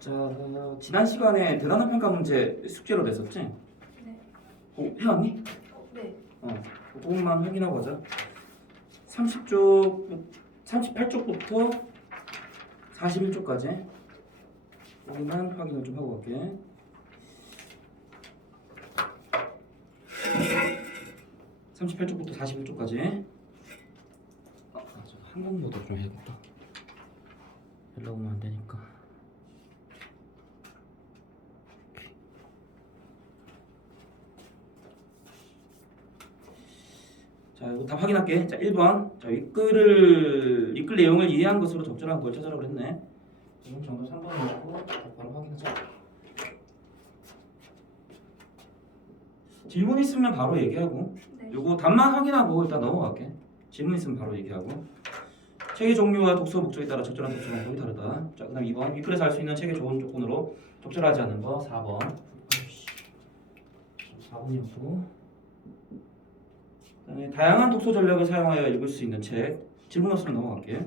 자, 지난 시간에 대단한 평가 문제 숙제로 냈었지? 네. 해왔니? 네. 그것만 확인하고 가자. 30쪽, 38쪽부터 41쪽까지 여기만 확인을 좀 하고 갈게. 38쪽부터 41쪽까지 한국 모드 좀 해야겠다. 연락 오면 안 되니까. 자, 이거 다 확인할게. 자, 1번. 자, 이끌 내용을 이해한 것으로 적절한 걸 찾아라고 그랬네. 이건 정답 3번이고 바로 확인하자. 질문 있으면 바로 얘기하고, 네. 요거 답만 확인하고 일단 넘어갈게. 질문 있으면 바로 얘기하고. 책의 종류와 독서 목적에 따라 적절한 독서 방법이 다르다. 자, 그다음 2번. 윗글에서 알 수 있는 책의 좋은 조건으로 적절하지 않은 거 4번. 4번이었고. 그다음에 다양한 독서 전략을 사용하여 읽을 수 있는 책. 질문 없으면 넘어갈게.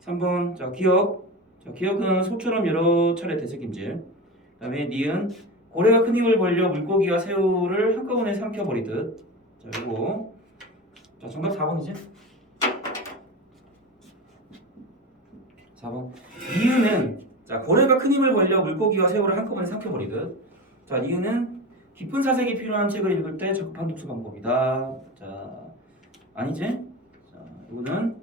3번. 자, 기억. 자, 기억은 소처럼 여러 차례 되새김질. 그다음에 니은. 고래가 큰 입을 벌려 물고기와 새우를 한꺼번에 삼켜버리듯. 자, 이거. 자, 정답 4번이지? 4번. 니은은 자, 고래가 큰 입을 벌려 물고기와 새우를 한꺼번에 삼켜버리듯. 자, 니은은 깊은 사색이 필요한 책을 읽을 때 적합한 독서 방법이다. 자, 아니지? 자, 이거는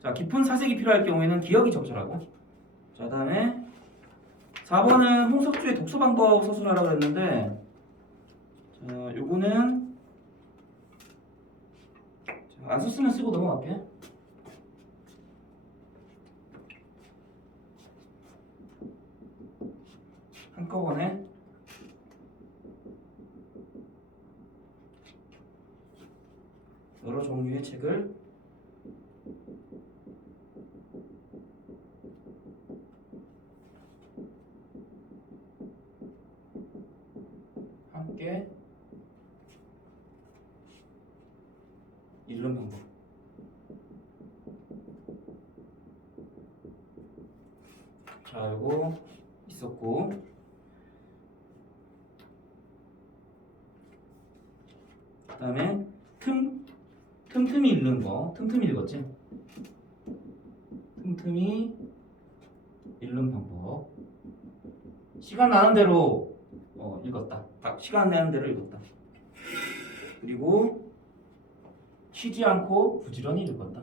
자, 깊은 사색이 필요할 경우에는 기억이 적절하고. 자, 다음에 4번은 홍석주의 독서 방법 서술하라고 했는데, 자, 요거는 자, 안 썼으면 쓰고 넘어갈게. 한꺼번에 여러 종류의 책을 함께 읽는 방법. 자, 요거 있었고, 그 다음에 틈틈이 읽는 거. 틈틈이 읽었지? 틈틈이 읽는 방법. 시간 나는 대로 읽었다. 딱 시간 나는 대로 읽었다. 그리고 쉬지 않고 부지런히 읽었다.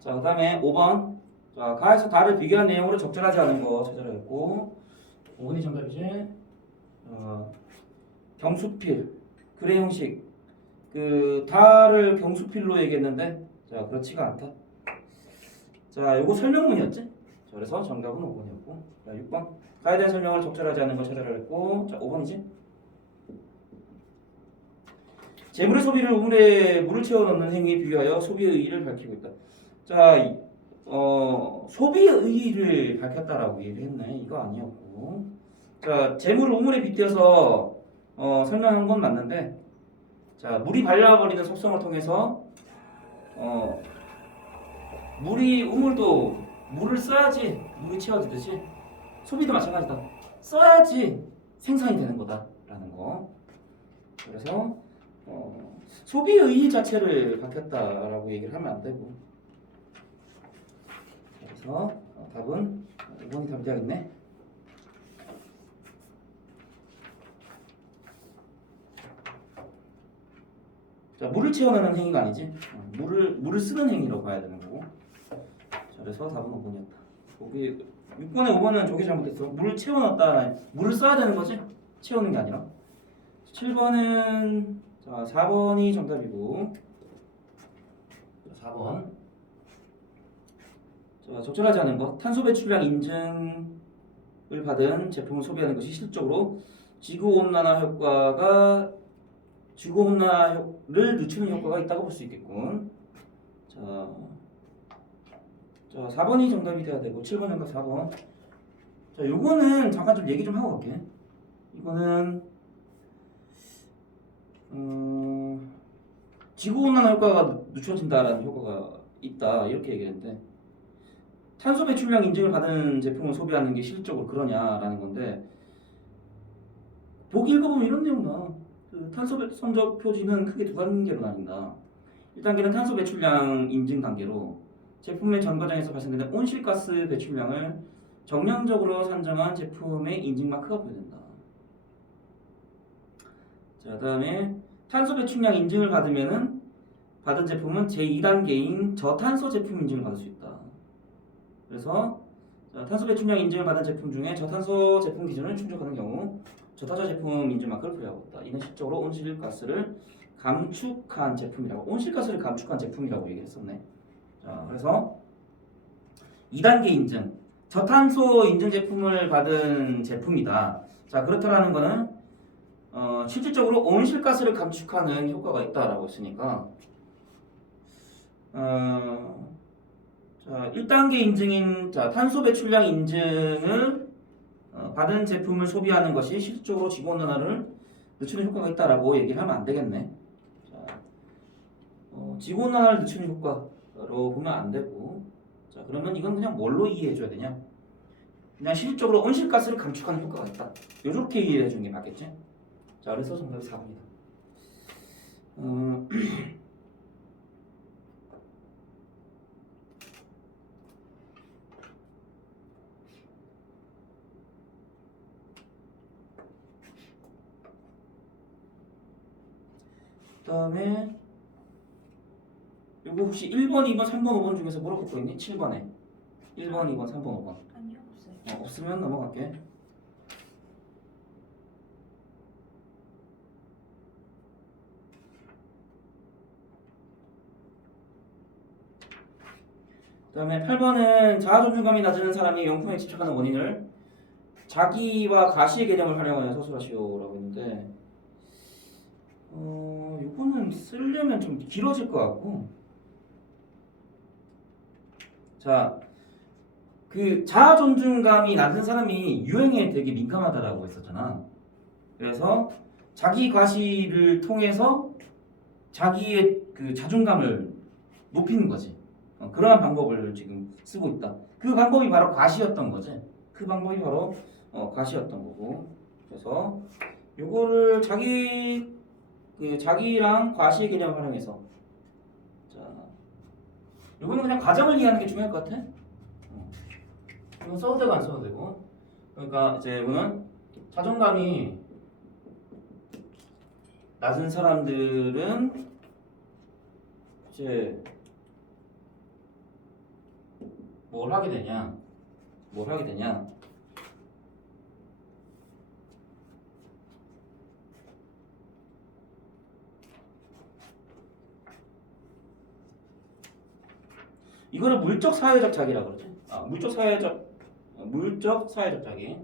자, 그 다음에 5번. 자, 가에서 달을 비교한 내용으로 적절하지 않은 거 찾아라 했고, 5번이 정답이지. 경수필, 글의 형식. 그 달을 경수필로 얘기했는데, 자, 그렇지가 않다. 자, 요거 설명문이었지. 자, 그래서 정답은 5번이었고, 자, 6번. 가에 대한 설명을 적절하지 않은 거 찾아라 했고, 자, 5번이지. 재물의 소비를 우물에 물을 채워 넣는 행위에 비교하여 소비의 의의를 밝히고 있다. 자, 소비의 의의를 밝혔다라고 얘기를 했네. 이거 아니었고. 자, 재물을 우물에 빗대어서 설명한 건 맞는데, 자, 물이 발라버리는 속성을 통해서 우물도 물을 써야지 물이 채워지듯이 소비도 마찬가지다. 써야지 생산이 되는 거다라는 거. 그래서 소비의 의의 자체를 밝혔다라고 얘기를 하면 안 되고. 그래서 답은 5번이 답이 되겠네. 자, 물을 채워내는 행위가 아니지. 물을 쓰는 행위라고 봐야 되는 거고. 자, 그래서 답은 5번이었다. 거기 6번에 5번은 저게 잘못됐어. 물을 채워넣었다. 물을 써야 되는 거지. 채우는 게 아니라. 7번은 자, 4번이 정답이고. 4번. 자, 적절하지 않은 것. 탄소 배출량 인증을 받은 제품을 소비하는 것이 실질적으로 지구온난화를 늦추는 효과가 있다고 볼 수 있겠군. 자, 자, 4번이 정답이 돼야 되고 7번 정답 4번. 자, 요거는 잠깐 좀 얘기 좀 하고 갈게. 이거는 지구온난화 효과가 늦춰진다라는 효과가 있다 이렇게 얘기했는데 탄소 배출량 인증을 받은 제품을 소비하는 게 실질적으로 그러냐라는 건데 보기 읽어보면 이런 내용 나와. 그 탄소 선적 표지는 크게 두 단계로 나뉜다. 1단계는 탄소 배출량 인증 단계로 제품의 전 과정에서 발생되는 온실가스 배출량을 정량적으로 산정한 제품의 인증 마크가 부여된다. 자, 그다음에 탄소 배출량 인증을 받은 제품은 제2단계인 저탄소 제품 인증을 받을 수 있다. 그래서 탄소 배출량 인증을 받은 제품 중에 저탄소 제품 기준을 충족하는 경우 저탄소 제품 인증 마크를 부여하고 있다. 이는 실적으로 온실가스를 감축한 제품이라고, 온실가스를 감축한 제품이라고 얘기했었네. 자, 그래서 2단계 인증, 저탄소 인증 제품을 받은 제품이다. 자, 그렇다라는 거는 실질적으로 온실가스를 감축하는 효과가 있다라고 했으니까 자, 1단계 인증인 탄소 배출량 인증을 받은 제품을 소비하는 것이 실질적으로 지구온난화를 늦추는 효과가 있다라고 얘기를 하면 안 되겠네. 자, 지구온난화를 늦추는 효과로 보면 안 되고, 자, 그러면 이건 그냥 뭘로 이해해줘야 되냐? 그냥 실질적으로 온실가스를 감축하는 효과가 있다. 이렇게 이해해 주는 게 맞겠지? 자, 그래서 정답이 4번이다. 그다음에 이거 혹시 1번, 2번, 3번, 5번 중에서 물어볼 거 있니? 7번에 1번, 2번, 3번, 5번. 아니요, 없어요. 없으면 넘어갈게. 그다음에 8번은 자아 존중감이 낮은 사람이 용품에 집착하는 원인을 자기와 가시의 개념을 활용하여 서술하시오라고 했는데 이거는 쓰려면 좀 길어질 것 같고, 자, 그 자아 존중감이 낮은 사람이 유행에 되게 민감하다라고 했었잖아. 그래서 자기 과시를 통해서 자기의 그 자존감을 높이는 거지. 그러한 방법을 지금 쓰고 있다. 그 방법이 바로 과시였던 거지. 그 방법이 바로 과시였던 거고. 그래서 요거를 자기랑 과시의 개념을 활용해서, 자, 요거는 그냥 과정을 이해하는 게 중요할 것 같아. 이건 써도 되고 안 써도 되고. 그러니까 이제 이거는 자존감이 낮은 사람들은 이제 뭘 하게 되냐? 이거를 물적 사회적 자기라고 그러지. 물적 사회적 자기.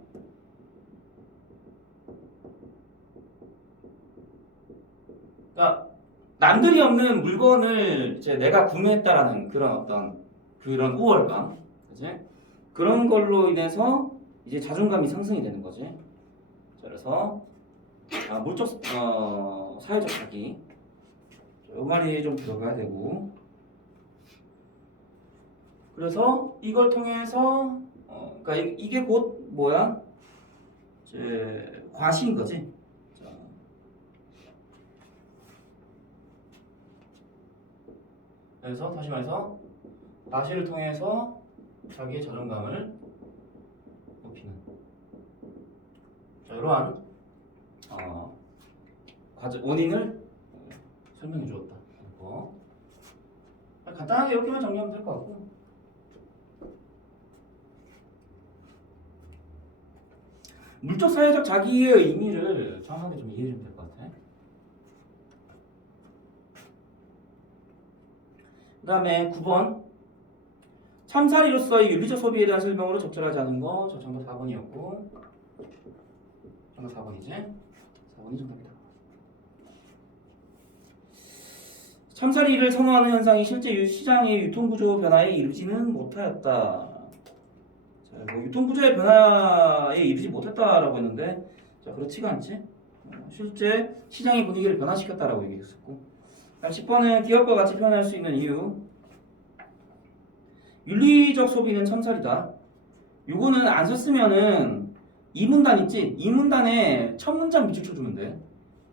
그러니까 남들이 없는 물건을 이제 내가 구매했다라는 그런 우월감, 그지? 그런 걸로 인해서 이제 자존감이 상승이 되는 거지. 자, 그래서 물적 사회적 자기, 이 말이 좀 들어가야 되고. 그래서 이걸 통해서 그러니까 이게 곧 뭐야? 이제 과시인 거지. 자, 그래서 다시 말해서 과시를 통해서 자기의 자존감을 높이는, 자, 이러한 원인을 설명해 주었다. 간단하게 이렇게만 정리하면 될 것 같고. 물적 사회적 자기의 의미를 정확하게 좀 이해해 주면 될 것 같아. 그 다음에 9번 참사리로서의 윤리적 소비에 대한 설명으로 적절하지 않은 거. 저 정답 4번이었고, 정답 4번이지? 4번이 정답이다. 참사리를 선호하는 현상이 실제 시장의 유통구조 변화에 이르지는 못하였다. 자, 뭐 유통구조의 변화에 이르지 못했다라고 했는데, 자, 그렇지가 않지. 실제 시장의 분위기를 변화시켰다라고 얘기했었고. 10번은 기업과 같이 표현할 수 있는 이유. 윤리적 소비는 참살이다. 요거는 안 썼으면은 이 문단 있지? 이 문단에 첫 문장 밑줄 쳐주면 돼.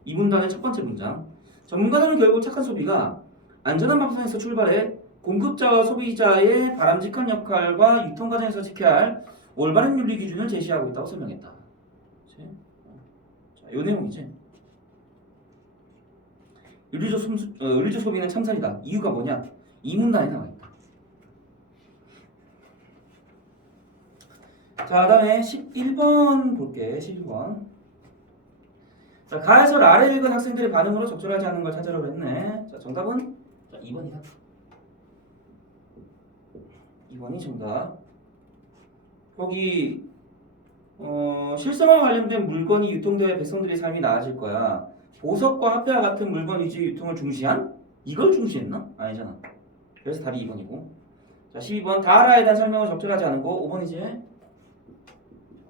이 문단의 첫 번째 문장. 전문가들은 결국 착한 소비가 안전한 방향에서 출발해 공급자와 소비자의 바람직한 역할과 유통 과정에서 지켜야 할 올바른 윤리 기준을 제시하고 있다고 설명했다. 자, 이 내용이지. 윤리적 소비는 참살이다. 이유가 뭐냐? 이 문단에 나와 있다. 자, 다음에 11번 볼게. 11번. 자, 가에서 아래 읽은 학생들의 반응으로 적절하지 않은 걸 찾으라고 했네. 자, 정답은 자, 2번이다. 2번이 정답. 거기 실생활 관련된 물건이 유통되어 백성들의 삶이 나아질 거야. 보석과 화폐와 같은 물건 위주의 유통을 중시한? 이걸 중시했나? 아니잖아. 그래서 답이 2번이고. 자, 12번 다알아에 대한 설명을 적절하지 않은 거 5번이지.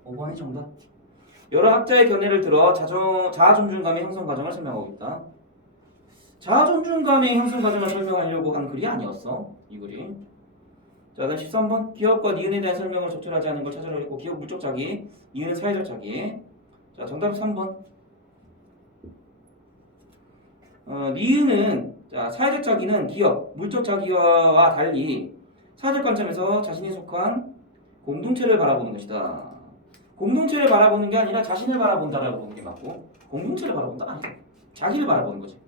5번이 정답. 여러 학자의 견해를 들어 자아 존중감의 형성 과정을 설명하고 있다. 자아 존중감의 형성 과정을 설명하려고 한 글이 아니었어. 이 글이. 자, 다음 13번 기업과 니은에 대한 설명을 적절하지 않은 걸 찾으라고 했고 기업 물적 자기, 니은은 사회적 자기. 자, 정답 3번. 니은은 자, 사회적 자기는 기업, 물적 자기와 달리 사회적 관점에서 자신이 속한 공동체를 바라보는 것이다. 공동체를 바라보는 게 아니라 자신을 바라본다라고 보는 게 맞고 공동체를 바라본다 아니다. 자기를 바라보는 거지.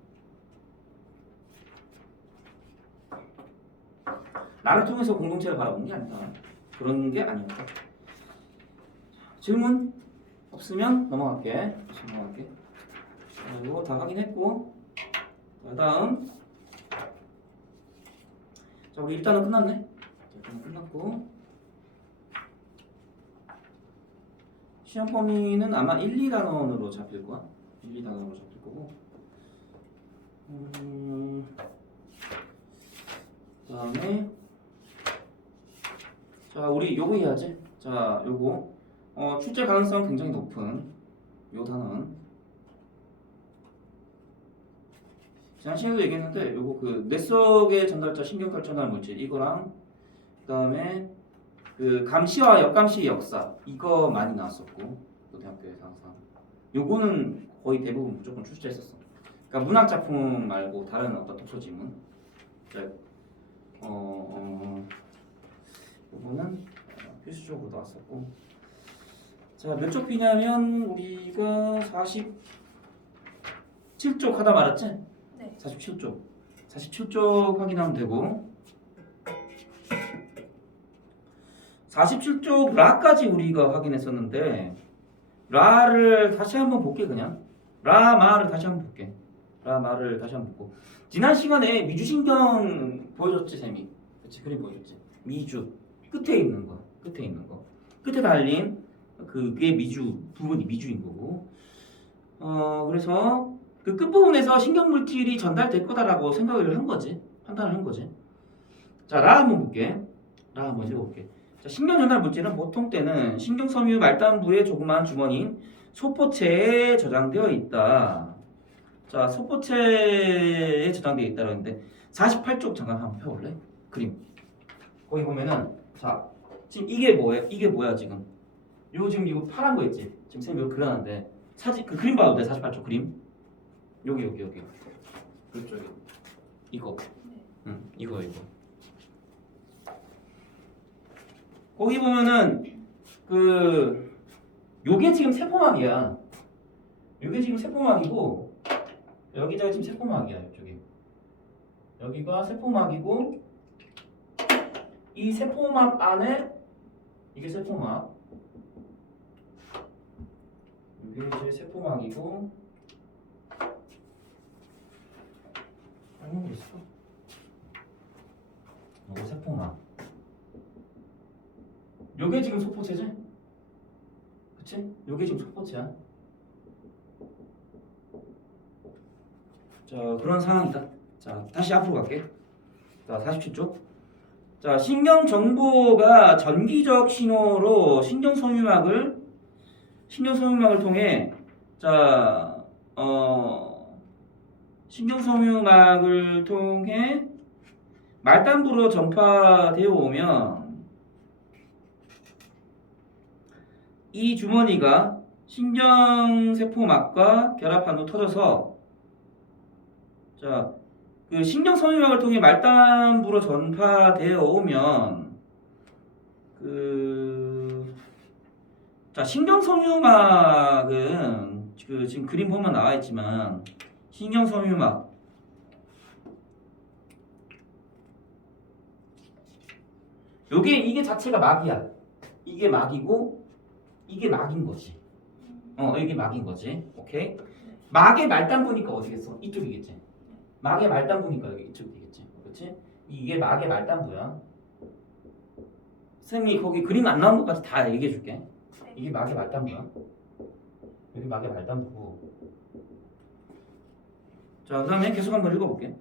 나를 통해서 공동체를 바라보는 게 아니다. 그런 게 아니었다. 질문 없으면 넘어갈게. 이거 다 확인했고 자, 다음 자, 우리 일단은 끝났네. 일단은 끝났고 시험 범위는 아마 1, 2단원으로 잡힐 거야. 1, 2단원으로 잡힐 거고. 그다음에 자, 우리 요거 해야지. 자, 요거 출제 가능성 굉장히 높은 요 단원. 지난 시간에도 얘기했는데 요거 그 뇌 속의 전달자 신경결 전달 물질 이거랑 그다음에 그 감시와 역감시 역사 이거 많이 나왔었고 또 대학교에서 항상 요거는 거의 대부분 무조건 출제했었어. 그러니까 문학 작품 말고 다른 어떤 독서 지문. 요거는 필수적으로 나왔었고. 자, 몇 쪽 비냐면 우리가 47쪽 하다 말았지? 네. 47쪽 확인하면 되고 47쪽 라까지 우리가 확인했었는데 라를 다시 한번 볼게. 그냥 라마를 다시 한번 볼게. 라마를 다시 한번 보고 지난 시간에 미주신경 보여줬지 쌤이. 그치, 그림 보여줬지. 미주 끝에 있는 거 끝에 달린 그게 미주 부분이 미주인 거고 그래서 그 끝부분에서 신경물질이 전달될 거다라고 생각을 한 거지. 판단을 한 거지. 자, 라 한번 볼게. 라 한번 읽어볼게. 자, 신경 전달 물질은 보통 때는 신경섬유 말단부의 조그마한 주머니인 소포체에 저장되어 있다. 자, 소포체에 저장되어 있다고 했는데 48쪽 잠깐 한번 펴볼래? 그림. 거기 보면은 자, 지금 이게 뭐야 지금? 요 지금 이거 파란 거 있지? 지금 쌤이 이거 그려놨는데 사진 그 그림 봐도 돼. 48쪽 그림. 여기. 그쪽에 이거. 응, 이거. 거기 보면은 그 요게 지금 세포막이야. 요게 지금 세포막이고 여기가 지금 세포막이야. 이쪽이. 여기가 세포막이고 이 세포막 안에 이게 세포막. 이게 이제 세포막이고 이런 거 있어. 이거 세포막. 요게 지금 소포체지? 그치? 요게 지금 소포체야. 자, 그런 상황이다. 자, 다시 앞으로 갈게. 자, 47쪽. 자, 신경 정보가 전기적 신호로 신경섬유막을 통해 자, 신경섬유막을 통해 말단부로 전파되어 오면 이 주머니가 신경세포막과 결합한 후 터져서 자, 그 신경섬유막을 통해 말단부로 전파되어 오면 자, 신경섬유막은 지금 그림 보면 나와 있지만 신경섬유막 이게 자체가 막이야. 이게 막이고 이게 막인 거지. 이게 막인 거지. 오케이. 막의 말단부니까 어디겠어? 이쪽이겠지. 막의 말단부니까 여기 이쪽이겠지. 그렇지? 이게 막의 말단부야. 선생님이 거기 그림 안 나온 것까지 다 얘기해 줄게. 이게 막의 말단부야. 여기 막의 말단부고. 자, 그다음에 계속 한번 읽어볼게.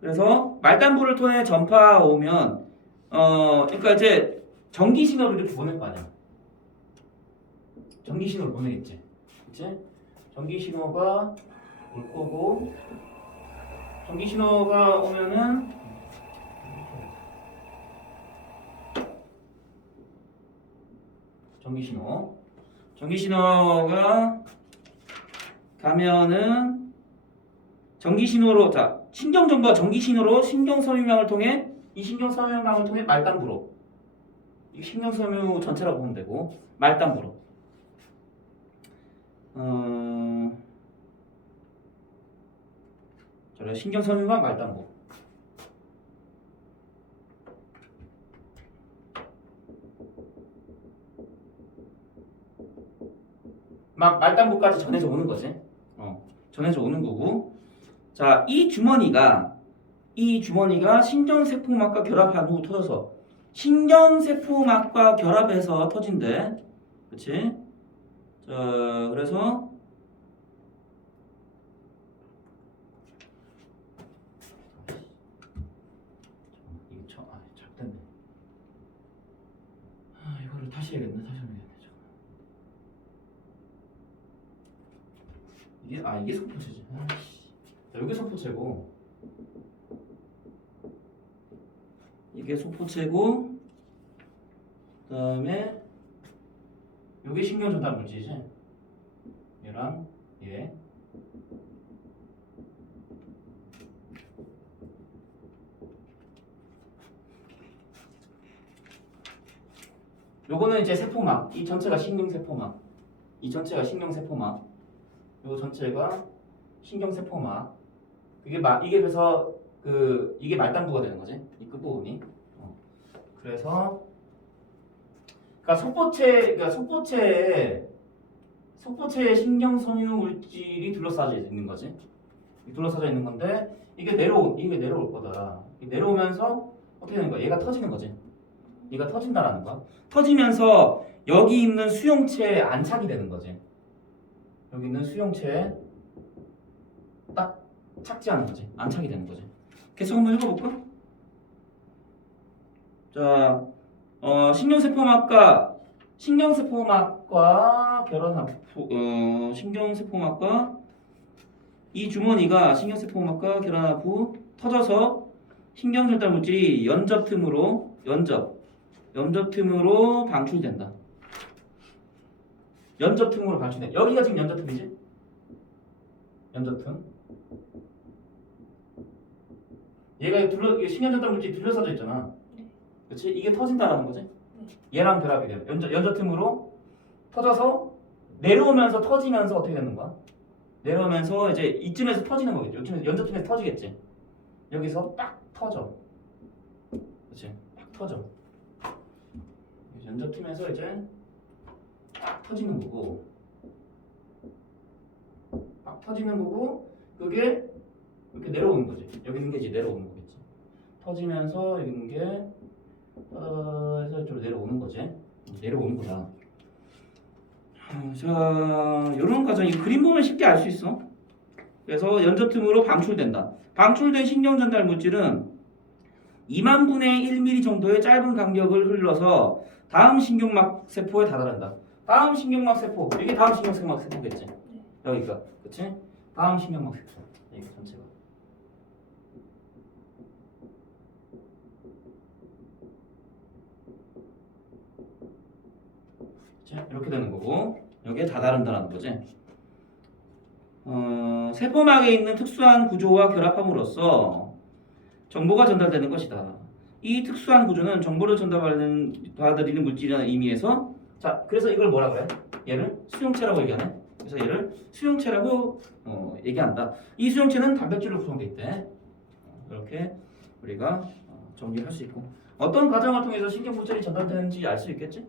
그래서 말단부를 통해 전파 오면 그러니까 이제 전기 신호를 이렇게 보낼 거 아니야. 전기 신호를 보내겠지. 그치? 전기 신호가 올 거고, 전기 신호가 오면은 전기 신호가 가면은 전기 신호로 자 신경 정보가 전기 신호로 신경섬유망을 통해 이 신경섬유망을 통해 말단부로 이 신경섬유 전체라고 보면 되고 말단부로 자 신경섬유망 말단부 막 말단부까지 전해져 오는 거지. 전해져 오는 거고. 자, 이 주머니가 신경세포막과 결합한 후 터져서 신경세포막과 결합해서 터진대. 그렇지? 자, 그래서 이거 작됐네. 이거를 다시 해야겠네. 다시 해야겠네. 이게 속포체지. 여기 속포체고 이게 속포체고 그다음에 여기 신경 전달 물질이지. 얘랑 얘. 요거는 이제 세포막. 이 전체가 신경세포막. 요 전체가 신경세포막. 이게 그래서 이게 말단부가 되는 거지. 이 끝부분이. 그래서 그러니까 속포체에 신경섬유 물질이 둘러싸여 있는 거지. 둘러싸여 있는 건데 이게 내려올 거다. 내려오면서 어떻게 되는 거야? 얘가 터지는 거지. 얘가 터진다라는 거야. 터지면서 여기 있는 수용체에 안착이 되는 거지. 여기 있는 수용체에 딱 착지하는 거지. 안착이 되는 거지. 계속 한번 읽어볼까? 자, 신경세포막과 결합한 신경세포막과 이 주머니가 신경세포막과 결합한 후 터져서 신경전달 물질이 연접 틈으로 방출된다. 연접 틈으로 방출돼. 여기가 지금 연접 틈이지? 연접 틈. 얘가 신경전달 물질이 둘러싸져 있잖아. 그렇지? 이게 터진다라는 거지? 얘랑 결합이 돼요. 연접 틈으로 터져서 내려오면서 터지면서 어떻게 되는 거야? 내려오면서 이제 이쯤에서 터지는 거겠죠. 이쯤에서 연접 틈에서 터지겠지. 여기서 딱 터져. 그렇지? 딱 터져. 연접 틈에서 이제 딱 터지는 거고, 그게 이렇게 내려오는 거지. 여기 있는 게 이제 내려오는 거겠지. 터지면서 여기 있는 게 해서 이쪽으로 내려오는 거지. 내려오는 거다. 자, 이런 과정이 그림 보면 쉽게 알 수 있어. 그래서 연접 틈으로 방출된다. 방출된 신경 전달 물질은 2만 분의 1mm 정도의 짧은 간격을 흘러서 다음 신경막 세포에 다다른다. 다음 신경막 세포, 이게 다음 신경막 세포겠지? 여기가, 그치? 다음 신경막 세포, 여기 전체가. 그치? 이렇게 되는 거고, 여기에 다다른다는 거지. 세포막에 있는 특수한 구조와 결합함으로써 정보가 전달되는 것이다. 이 특수한 구조는 정보를 받아들이는 물질이라는 의미에서, 자, 그래서 이걸 뭐라 그래? 얘를 수용체라고 얘기하네. 그래서 얘를 수용체라고 얘기한다. 이 수용체는 단백질로 구성되어 있대. 이렇게 우리가 정리할 수 있고, 어떤 과정을 통해서 신경 물질이 전달되는지 알 수 있겠지?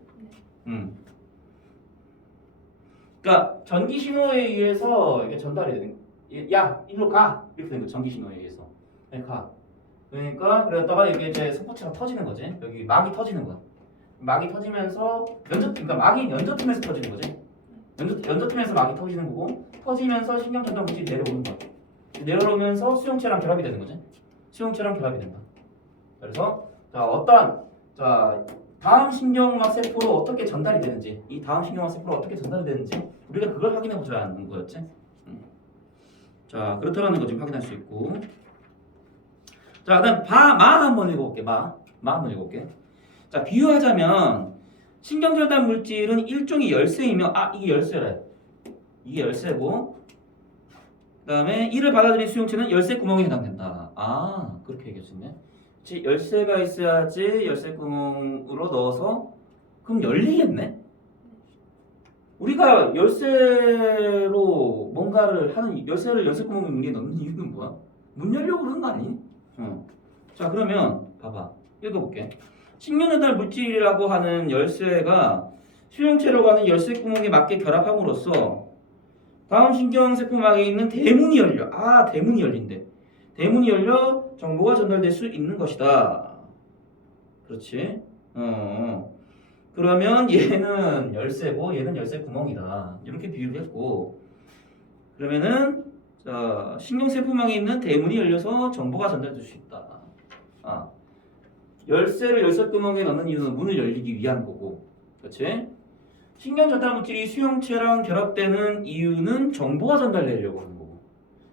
그러니까 전기 신호에 의해서 이게 전달이 되는 거야. 야, 일로 가. 이렇게 되는 거야. 전기 신호에 의해서. 네, 가. 그러니까 그랬다가 이게 이제 스포츠가 터지는 거지. 여기 막이 터지는 거야. 막이 터지면서 그러니까 막이 연접팀에서 터지는 거지. 연접팀에서 막이 터지는 거고, 터지면서 신경 전달 물질이 내려오는 거야. 내려오면서 수용체랑 결합이 되는 거지. 수용체랑 결합이 된다. 그래서 자 다음 신경막 세포로 어떻게 전달이 되는지, 이 다음 신경막 세포로 어떻게 전달이 되는지 우리가 그걸 확인해 보자 하는 거였지. 자, 그렇다라는 거 지금 확인할 수 있고. 자, 그다음 마 한번 읽어볼게. 마 한번 읽어볼게. 자, 비유하자면 신경 전달 물질은 일종의 열쇠이며, 이게 열쇠래. 이게 열쇠고, 그다음에 이를 받아들인 수용체는 열쇠 구멍에 해당된다. 그렇게 얘기할 수 있네. 그치, 열쇠가 있어야지 열쇠 구멍으로 넣어서 그럼 열리겠네. 우리가 열쇠로 뭔가를 하는, 열쇠를 열쇠 구멍에 넣는 이유는 뭐야? 문 열려고 그러는 거 아니니? 자, 그러면 봐봐, 읽어볼게. 신경 전달 물질이라고 하는 열쇠가 수용체로 가는 열쇠 구멍에 맞게 결합함으로써 다음 신경세포막에 있는 대문이 열려. 대문이 열린대. 대문이 열려 정보가 전달될 수 있는 것이다. 그렇지? 그러면 얘는 열쇠고 얘는 열쇠 구멍이다. 이렇게 비유를 했고, 그러면은 자, 신경세포막에 있는 대문이 열려서 정보가 전달될 수 있다. 열쇠를 열쇠 구멍에 넣는 이유는 문을 열리기 위한 거고, 그렇지? 신경 전달 물질이 수용체랑 결합되는 이유는 정보가 전달되려고 하는 거고,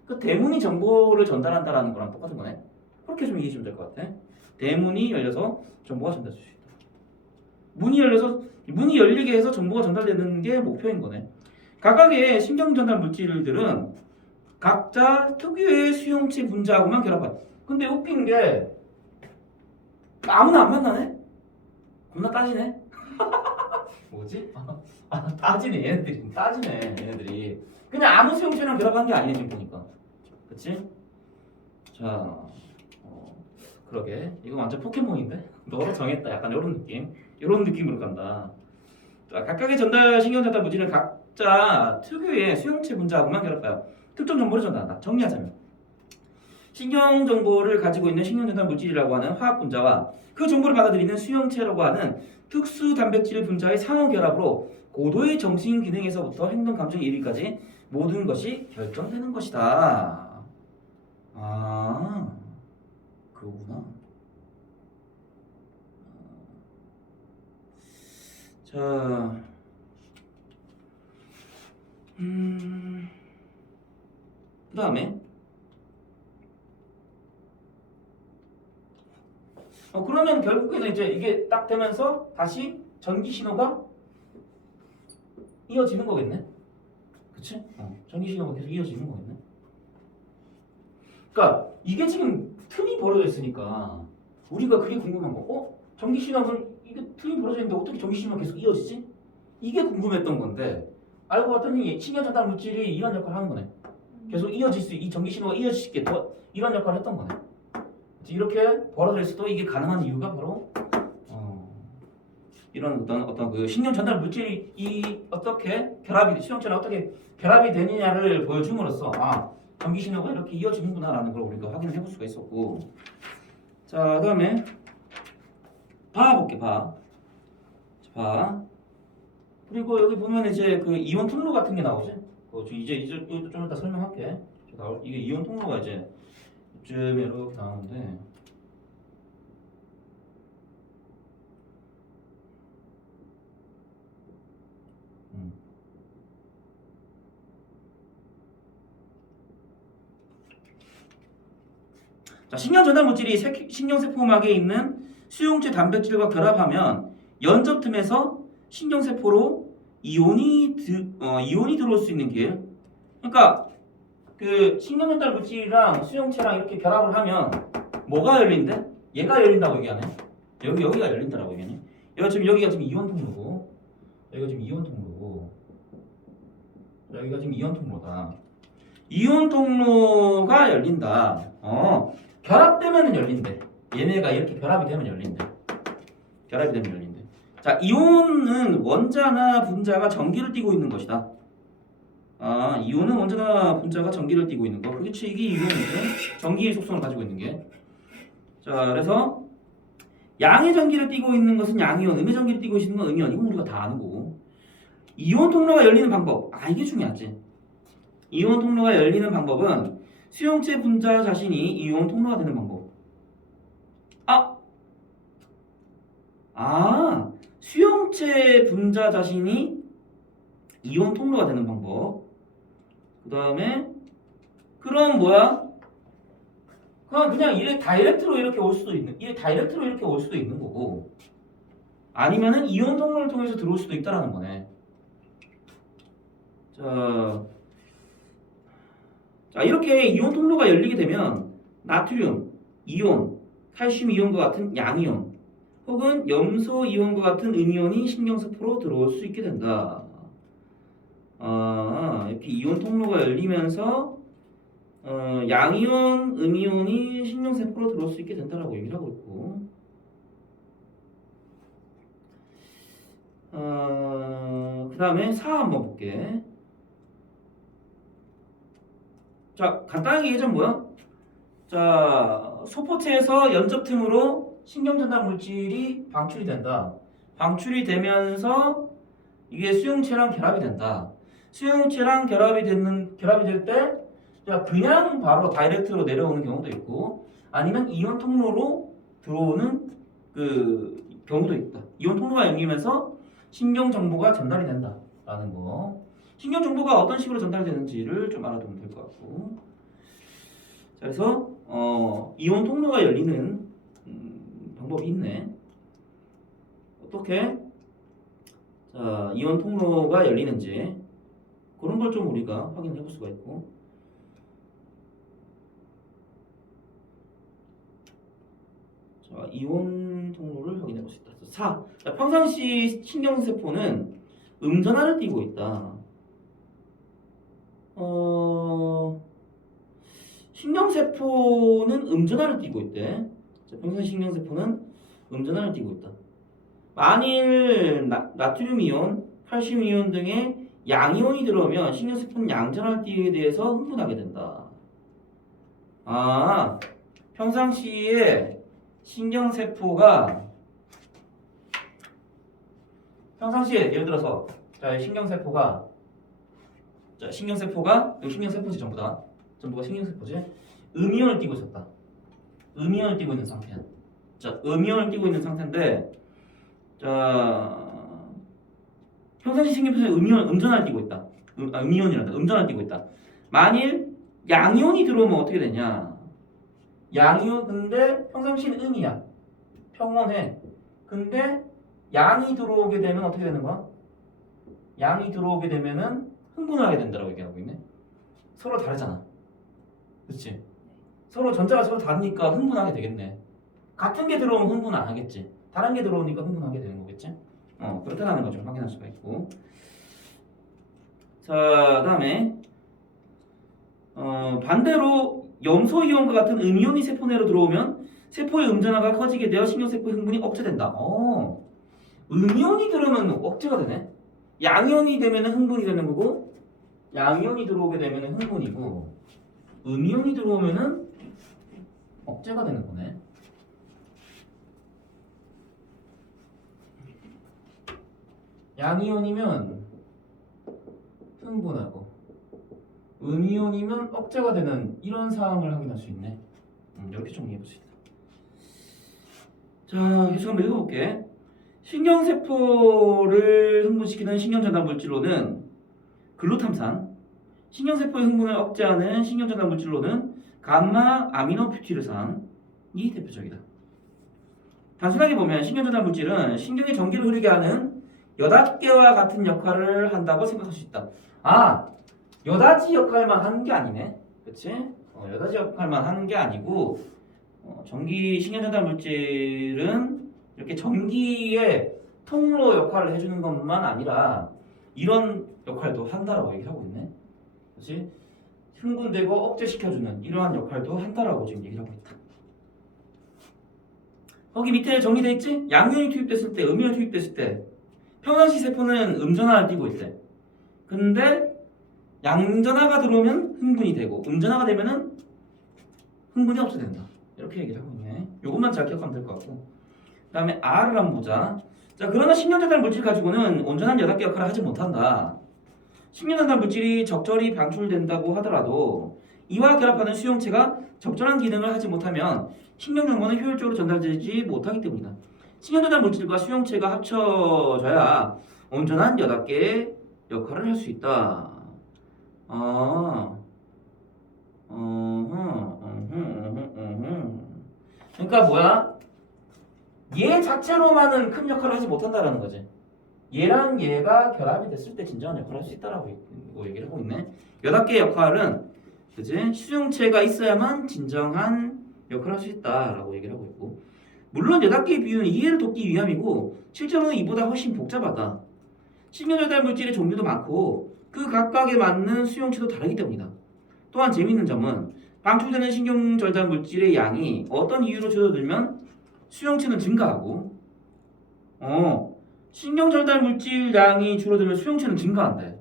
그 대문이 정보를 전달한다라는 거랑 똑같은 거네. 그렇게 좀 이해해 주면 될 것 같아. 대문이 열려서 정보가 전달될 수 있다. 문이 열리게 해서 정보가 전달되는 게 목표인 거네. 각각의 신경 전달 물질들은 각자 특유의 수용체 분자하고만 결합한. 근데 웃긴 게 아무나 안 만나네? 겁나 따지네? 뭐지? 따지네, 얘네들이. 따지네, 얘네들이. 그냥 아무 수용체랑 결합한 게 아니네, 지금 보니까. 그치? 자, 그러게. 이거 완전 포켓몬인데? 너로 정했다. 약간 이런 느낌. 이런 느낌으로 간다. 자, 각각의 신경 전달 물질은 각자 특유의 수용체 분자하고만 결합하여 특정 정보를 전달한다. 정리하자면, 신경 정보를 가지고 있는 신경 전달 물질이라고 하는 화학 분자와 그 정보를 받아들이는 수용체라고 하는 특수 단백질 분자의 상호 결합으로 고도의 정신 기능에서부터 행동, 감정, 이해까지 모든 것이 결정되는 것이다. 그거구나. 자, 그 다음에 그러면 결국에는 이제 이게 딱 되면서 다시 전기 신호가 이어지는 거겠네. 그치? 전기 신호가 계속 이어지는 거겠네. 그러니까 이게 지금 틈이 벌어져 있으니까 우리가 그게 궁금한 거. 전기 신호는 이게 틈이 벌어져 있는데 어떻게 전기 신호가 계속 이어지지? 이게 궁금했던 건데, 알고 봤더니 신경 전달 물질이 이런 역할을 하는 거네. 계속 이 전기 신호가 이어질 수 있게 이런 역할을 했던 거네. 이렇게 벌어질 수도 이게 가능한 이유가 바로 이런 어떤 그 신경 전달 물질이 어떻게 수용체랑 어떻게 결합이 되느냐를 보여줌으로써 전기 신호가 이렇게 이어지는구나라는 걸 우리가 확인을 해볼 수가 있었고, 자, 그다음에 볼게. 그리고 여기 보면 이제 그 이온 통로 같은 게 나오지. 이제 좀 이따 설명할게. 나올 이게 이온 통로가 이제 이쯤 이렇게 나오는데 자, 신경 전달 물질이 신경세포막에 있는 수용체 단백질과 결합하면 연접 틈에서 신경세포로 이온이 들어올 수 있는 길. 그러니까 그 신경 전달 물질이랑 수용체랑 이렇게 결합을 하면 뭐가 열린대? 얘가 열린다고 얘기하네. 여기가 열린다라고 얘기하네. 여기가 지금 이온 통로고, 여기가 지금 이온 통로고, 여기가 지금 이온 통로다. 이온 통로가 열린다. 결합되면 열린대. 얘네가 이렇게 결합이 되면 열린대. 결합이 되면 열린대. 자, 이온은 원자나 분자가 전기를 띠고 있는 것이다. 이온은 원자나 분자가 전기를 띠고 있는 거. 그렇지, 이게 이온인데 전기의 속성을 가지고 있는 게. 자, 그래서 양의 전기를 띠고 있는 것은 양이온, 음의 전기를 띠고 있는 건 음이온. 이건 우리가 다 아는 거고. 이온 통로가 열리는 방법. 이게 중요하지. 이온 통로가 열리는 방법은 수용체 분자 자신이 이온 통로가 되는 방법. 수용체 분자 자신이 이온 통로가 되는 방법. 그 다음에 그럼 뭐야? 그냥 이래 다이렉트로 이렇게 올 수도 있는, 이래 다이렉트로 이렇게 올 수도 있는 거고, 아니면은 이온 통로를 통해서 들어올 수도 있다라는 거네. 자, 이렇게 이온 통로가 열리게 되면 나트륨 이온, 칼슘 이온과 같은 양이온, 혹은 염소 이온과 같은 음이온이 신경세포로 들어올 수 있게 된다. 이렇게 이온 통로가 열리면서 양이온, 음이온이 신경세포로 들어올 수 있게 된다라고 얘기를 하고 있고, 그 다음에 4 한번 볼게. 자, 간단하게 얘기하자면 뭐야? 자, 소포체에서 연접 틈으로 신경전달 물질이 방출이 된다. 방출이 되면서 이게 수용체랑 결합이 된다. 수용체랑 결합이 될 때, 자, 그냥 바로 다이렉트로 내려오는 경우도 있고, 아니면 이온 통로로 들어오는 그 경우도 있다. 이온 통로가 열리면서 신경 정보가 전달이 된다라는 거. 신경 정보가 어떤 식으로 전달되는지를 좀 알아두면 될 것 같고. 자, 그래서 이온 통로가 열리는 방법이 있네. 어떻게? 자, 이온 통로가 열리는지 그런 걸 좀 우리가 확인해 볼 수가 있고. 자, 이온 통로를 확인해 볼 수 있다. 4. 자, 평상시 신경세포는 음전하를 띠고 있다. 신경세포는 음전하를 띠고 있대. 자, 평상시 신경세포는 음전하를 띠고 있다. 만일 나트륨 이온, 칼슘 이온 등의 양이온이 들어오면 신경세포는 양전하를 띠에 대해서 흥분하게 된다. 평상시에 신경세포가 평상시에 예를 들어서 신경세포가 여기 신경세포지 전부가 신경세포지. 음이온을 띠고 있었다. 음이온을 띠고 있는 상태야. 자, 음이온을 띠고 있는 상태인데, 자, 평상시 신경세포에 음전을 띠고 있다. 음이온이란다. 음전을 띠고 있다. 만일 양이온이 들어오면 어떻게 되냐? 양이온 근데 평상시는 음이야. 평온해. 근데 양이 들어오게 되면 어떻게 되는 거야? 양이 들어오게 되면은 흥분을 하게 된다고 얘기하고 있네. 서로 다르잖아. 그렇지? 서로 전자가 서로 다르니까 흥분하게 되겠네. 같은 게 들어오면 흥분 안 하겠지. 다른 게 들어오니까 흥분하게 되는 거겠지? 그렇다는 걸 좀 확인할 수가 있고. 자, 그다음에 반대로 염소 이온과 같은 음이온이 세포 내로 들어오면 세포의 음전화가 커지게 되어 신경세포의 흥분이 억제된다. 음이온이 들어오면 억제가 되네. 양이온이 되면 흥분이 되는 거고, 양이온이 들어오게 되면 흥분이고, 음이온이 들어오면은 억제가 되는 거네. 양이온이면 흥분하고, 음이온이면 억제가 되는 이런 상황을 확인할 수 있네. 이렇게 정리해 볼 수 있다. 자, 계속 한번 읽어볼게. 신경세포를 흥분시키는 신경전달 물질로는 글루탐산, 신경세포의 흥분을 억제하는 신경전달 물질로는 감마 아미노뷰티르산이 대표적이다. 단순하게 보면 신경전달 물질은 신경의 전기를 흐르게 하는 여닫개와 같은 역할을 한다고 생각할 수 있다. 아, 여닫이 역할만 하는 게 아니네. 그치? 여닫이 역할만 하는 게 아니고 전기 신경전달 물질은 이렇게 전기의 통로 역할을 해주는 것만 아니라 이런 역할도 한다라고 얘기하고 있네. 그치? 흥분되고 억제시켜주는 이러한 역할도 한다라고 지금 얘기를 하고 있다. 거기 밑에 정리돼 있지? 양면이 투입됐을 때, 음면이 투입됐을 때 평상시 세포는 음전하를 띠고 있대. 근데 양전하가 들어오면 흥분이 되고 음전하가 되면은 흥분이 없어진다. 이렇게 얘기를 하고 있네. 요것만 잘 기억하면 될 것 같고. 그 다음에 R을 한번 보자. 자, 그러나 신경전달 물질 가지고는 온전한 여닫개 역할을 하지 못한다. 신경전달 물질이 적절히 방출된다고 하더라도 이와 결합하는 수용체가 적절한 기능을 하지 못하면 신경정보는 효율적으로 전달되지 못하기 때문이다. 신경전달 물질과 수용체가 합쳐져야 온전한 여닫개의 역할을 할 수 있다. 그러니까 뭐야? 얘 자체로만은 큰 역할을 하지 못한다라는 거지. 얘랑 얘가 결합이 됐을 때 진정한 역할을 할 수 있다라고 얘기를 하고 있네. 여닫개의 역할은 그지? 수용체가 있어야만 진정한 역할을 할 수 있다라고 얘기를 하고 있고, 물론 여닫개의 비율은 이해를 돕기 위함이고 실제로는 이보다 훨씬 복잡하다. 신경전달 물질의 종류도 많고 그 각각에 맞는 수용체도 다르기 때문이다. 또한 재미있는 점은 방출되는 신경전달 물질의 양이 어떤 이유로 줄어들면 수용체는 증가하고 신경전달 물질 양이 줄어들면 수용체는 증가한대.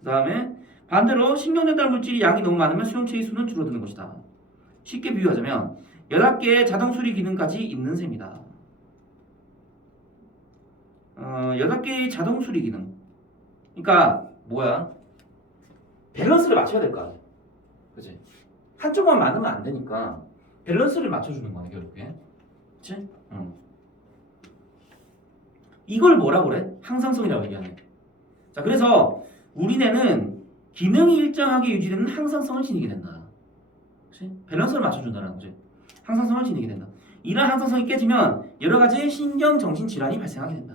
그 다음에 반대로 신경전달 물질이 양이 너무 많으면 수용체의 수는 줄어드는 것이다. 쉽게 비유하자면 여닫개의 자동수리 기능까지 있는 셈이다. 여닫개의 자동수리 기능. 그러니까 뭐야? 밸런스를 맞춰야 될 거 아니야. 그치? 한쪽만 많으면 안 되니까 밸런스를 맞춰주는 거야, 결국에. 그치? 이걸 뭐라고 그래? 항상성이라고 얘기하네. 자, 그래서 우리네는 기능이 일정하게 유지되는 항상성을 지니게 된다. 그치? 밸런스를 맞춰준다는 거지. 항상성을 지니게 된다. 이런 항상성이 깨지면 여러 가지 신경정신 질환이 발생하게 된다.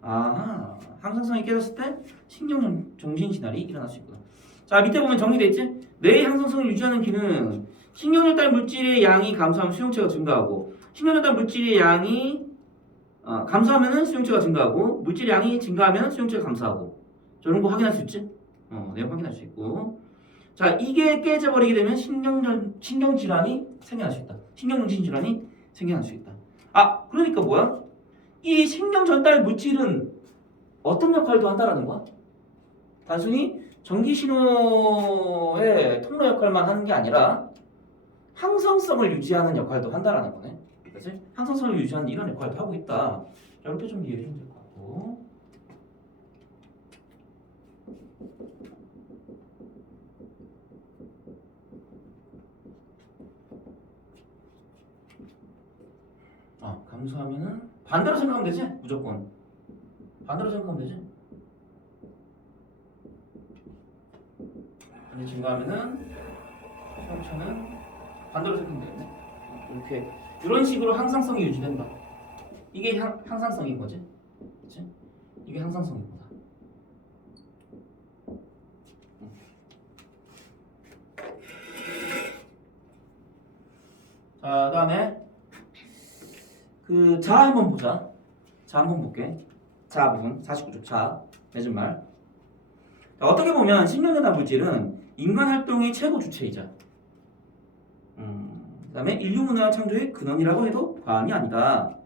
아, 항상성이 깨졌을 때 신경정신 질환이 일어날 수 있구나. 자, 밑에 보면 정리돼 있지? 뇌의 항상성을 유지하는 기능은 신경전달 물질의 양이 감소하면 수용체가 증가하고, 신경전달 물질의 양이 감소하면 수용체가 증가하고, 물질의 양이 증가하면 수용체가 감소하고. 저런 거 확인할 수 있지? 내용 확인할 수 있고. 자, 이게 깨져버리게 되면 신경질환이 생겨날 수 있다. 신경정신질환이 생겨날 수 있다. 아, 그러니까 뭐야? 이 신경전달 물질은 어떤 역할도 한다라는 거야? 단순히 전기신호의 통로 역할만 하는 게 아니라 항상성을 유지하는 역할도 한다라는 거네. 그치? 항상성을 유지하는 이런 역할도 하고 있다. 이렇게 좀 이해해 주면 될 것 같고. 감소하면은 반대로 생각하면 되지? 무조건 반대로 생각하면 되지? 근데 증가하면은 수용체는 반대로 생각하면 되겠네. 이렇게 이런 식으로 항상성이 유지된다. 이게 항상성인 거지, 그렇지? 이게 항상성인 거다. 자, 그다음에 그 자 한번 보자. 자 한번 볼게. 자 부분 49쪽 자 맺은말. 어떻게 보면 신경전달 물질은 인간 활동의 최고 주체이자 그다음에 인류 문화 창조의 근원이라고 해도 과언이 아니다.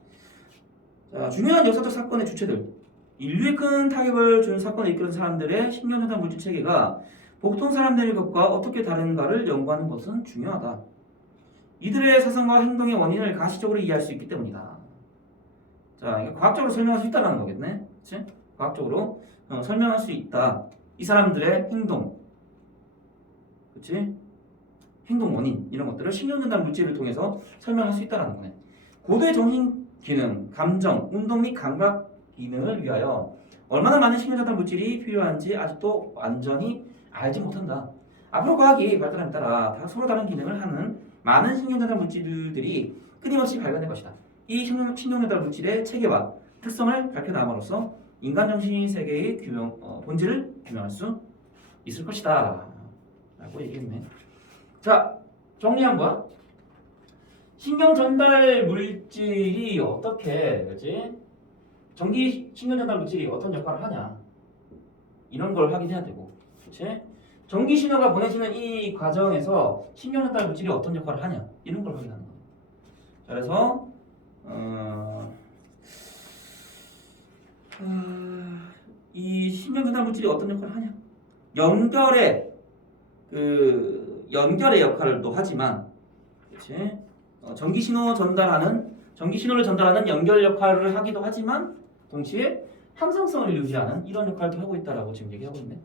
자, 중요한 역사적 사건의 주체들, 인류에 큰 타격을 준 사건을 이끄는 사람들의 신경전달 물질 체계가 보통 사람들의 것과 어떻게 다른가를 연구하는 것은 중요하다. 이들의 사상과 행동의 원인을 가시적으로 이해할 수 있기 때문이다. 자, 이게 과학적으로 설명할 수 있다는 거겠네, 그렇지? 과학적으로 설명할 수 있다. 이 사람들의 행동, 그치? 행동 원인 이런 것들을 신경 전달 물질을 통해서 설명할 수 있다는 거네. 고도의 정신 기능, 감정, 운동 및 감각 기능을 위하여 얼마나 많은 신경 전달 물질이 필요한지 아직도 완전히 알지 못한다. 앞으로 과학이 발달함에 따라 서로 다른 기능을 하는 많은 신경 전달 물질들이 끊임없이 발견될 것이다. 이 신경 전달 물질의 체계와 특성을 밝혀나감으로써 인간 정신 세계의 본질을 규명할 수 있을 것이다. 라고 얘기했네. 자, 정리 한번. 신경 전달 물질이 어떻게, 그렇지? 전기 신경 전달 물질이 어떤 역할을 하냐? 이런 걸 확인해야 되고, 그렇지? 전기 신호가 보내지는 이 과정에서 신경 전달 물질이 어떤 역할을 하냐? 이런 걸 확인하는 거예요. 자, 그래서 이 신경 전달 물질이 어떤 역할을 하냐? 연결의 역할도 하지만, 그렇지? 전기 신호를 전달하는 연결 역할을 하기도 하지만 동시에 항상성을 유지하는 이런 역할도 하고 있다라고 지금 얘기하고 있네.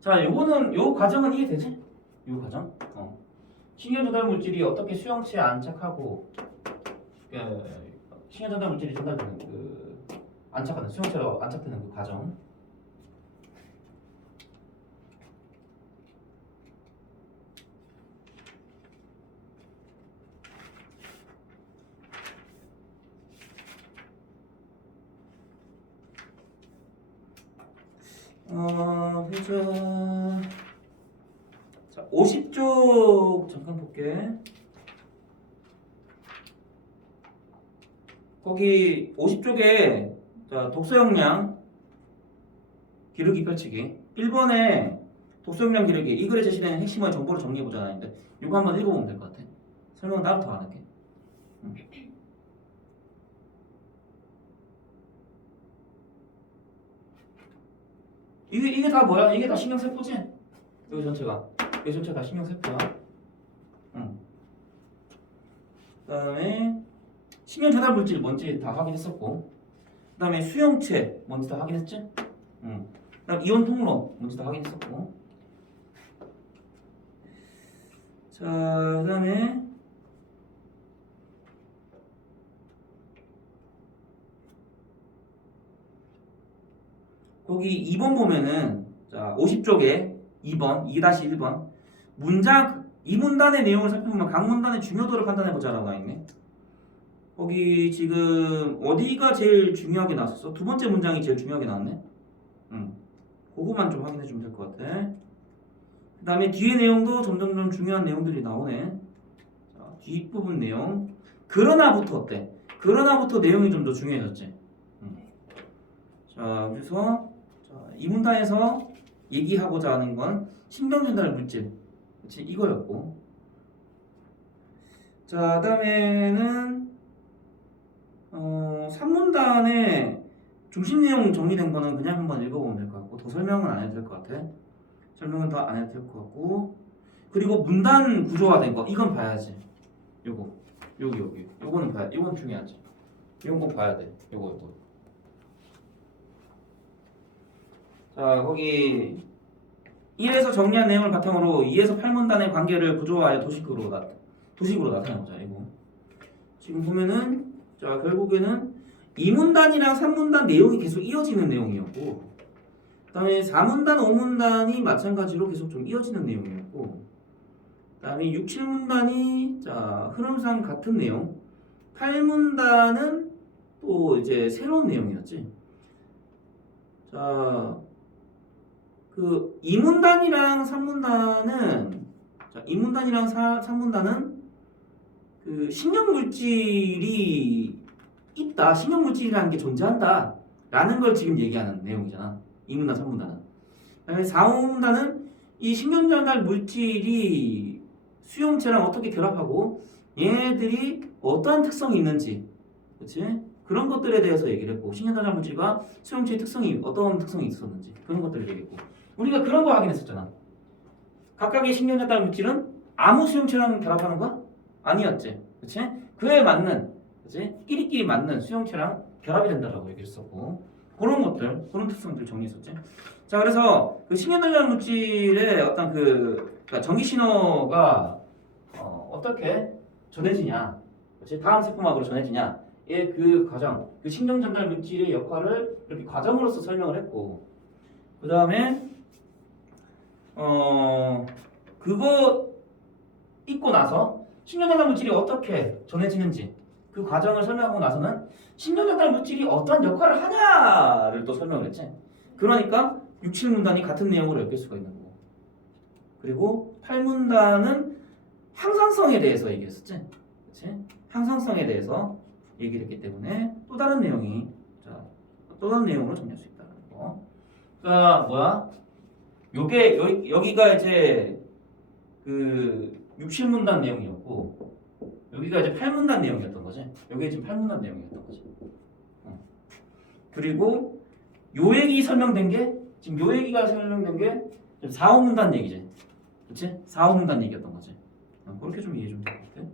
자, 요 과정은 이해되지? 요 과정? 신경 전달 물질이 어떻게 수용체에 안착하고 신경 전달 물질이 전달되는 안착하는 수용체로 안착되는 그 과정. 보자. 자, 50쪽 잠깐 볼게. 거기 50쪽에 독서 역량 기르기 펼치기 1번에 독서 역량 기르기 이 글에 제시된 핵심의 정보를 정리해보자 하는데 이거 한번 읽어보면 될 것 같아. 설명은 따로 더 안 할게. 이게 다 뭐야? 이게 다 신경세포지? 여기 전체가 다 신경세포야. 그 다음에 신경 전달 물질 뭔지 다 확인했었고, 그 다음에 수용체 뭔지 다 확인했지? 그 다음 이온 통로 뭔지 다 확인했었고, 자, 그 다음에 거기 2번 보면은 자 50쪽에 2번 2-1번 이 문단의 내용을 살펴보면 각 문단의 중요도를 판단해보자라고 나있네. 거기 지금 어디가 제일 중요하게 나왔었어? 두 번째 문장이 제일 중요하게 나왔네. 그거만 좀 확인해주면 될 것 같아. 그 다음에 뒤에 내용도 점점 중요한 내용들이 나오네. 자, 뒷부분 내용. 그러나부터 어때? 그러나부터 내용이 좀 더 중요해졌지. 자, 그래서 이 문단에서 얘기하고자 하는 건 신경전달 물질, 그렇지? 이거였고, 자, 그다음에는 3문단에 중심 내용 정리된 거는 그냥 한번 읽어보면 될 것 같고, 더 설명은 안 해도 될 것 같아. 설명은 더 안 해도 될 것 같고, 그리고 문단 구조화된 거 이건 봐야지. 요거는 봐야, 요건 중요하지. 이건 꼭 봐야 돼. 요거. 자, 거기 1에서 정리한 내용을 바탕으로 2에서 8문단의 관계를 구조화하여 도식으로 나타내보자. 이거 지금 보면은 자 결국에는 2문단이랑 3문단 내용이 계속 이어지는 내용이었고, 그 다음에 4문단, 5문단이 마찬가지로 계속 좀 이어지는 내용이었고, 그 다음에 6, 7문단이 자 흐름상 같은 내용, 8문단은 또 이제 새로운 내용이었지. 자, 그 2문단이랑 3문단은 그 신경물질이 있다, 신경물질이라는 게 존재한다 라는 걸 지금 얘기하는 내용이잖아. 2문단, 3문단은. 그다음에 4, 5문단은 이 신경전달 물질이 수용체랑 어떻게 결합하고 얘네들이 어떠한 특성이 있는지, 그렇지? 그런 것들에 대해서 얘기를 했고, 신경전달 물질과 수용체의 특성이 어떤 특성이 있었는지 그런 것들을 얘기했고, 우리가 그런 거 확인했었잖아. 각각의 신경전달 물질은 아무 수용체랑 결합하는 거야? 아니었지. 그치? 그에 맞는, 그치? 끼리끼리 맞는 수용체랑 결합이 된다라고 얘기했었고. 그런 것들, 그런 특성들 정리했었지. 자, 그래서 그 신경전달 물질의 어떤 그러니까 전기 신호가 어떻게 전해지냐, 그치? 다음 세포막으로 전해지냐, 그 과정, 그 신경전달 물질의 역할을 이렇게 과정으로서 설명을 했고, 그 다음에 그거 있고 나서 신경전달 물질이 어떻게 전해지는지 그 과정을 설명하고 나서는 신경전달 물질이 어떤 역할을 하냐를 또 설명을 했지. 그러니까 6, 7문단이 같은 내용으로 엮일 수가 있는 거고. 그리고 8문단은 항상성에 대해서 얘기했었지. 그치? 항상성에 대해서 얘기를 했기 때문에 또 다른 내용이 또 다른 내용으로 정리할 수 있다는 거. 그러니까 뭐야? 요게 여기가 이제 그 6, 7문단 내용이었고 여기가 이제 8문단 내용이었던 거지. 여기 지금 8문단 내용이었던 거지. 그리고 요 얘기 설명된 게 지금 요 얘기가 설명된 게 4, 5문단 얘기지. 그치? 4, 5문단 얘기였던 거지. 그렇게 좀 이해해 주면 될 것 같아.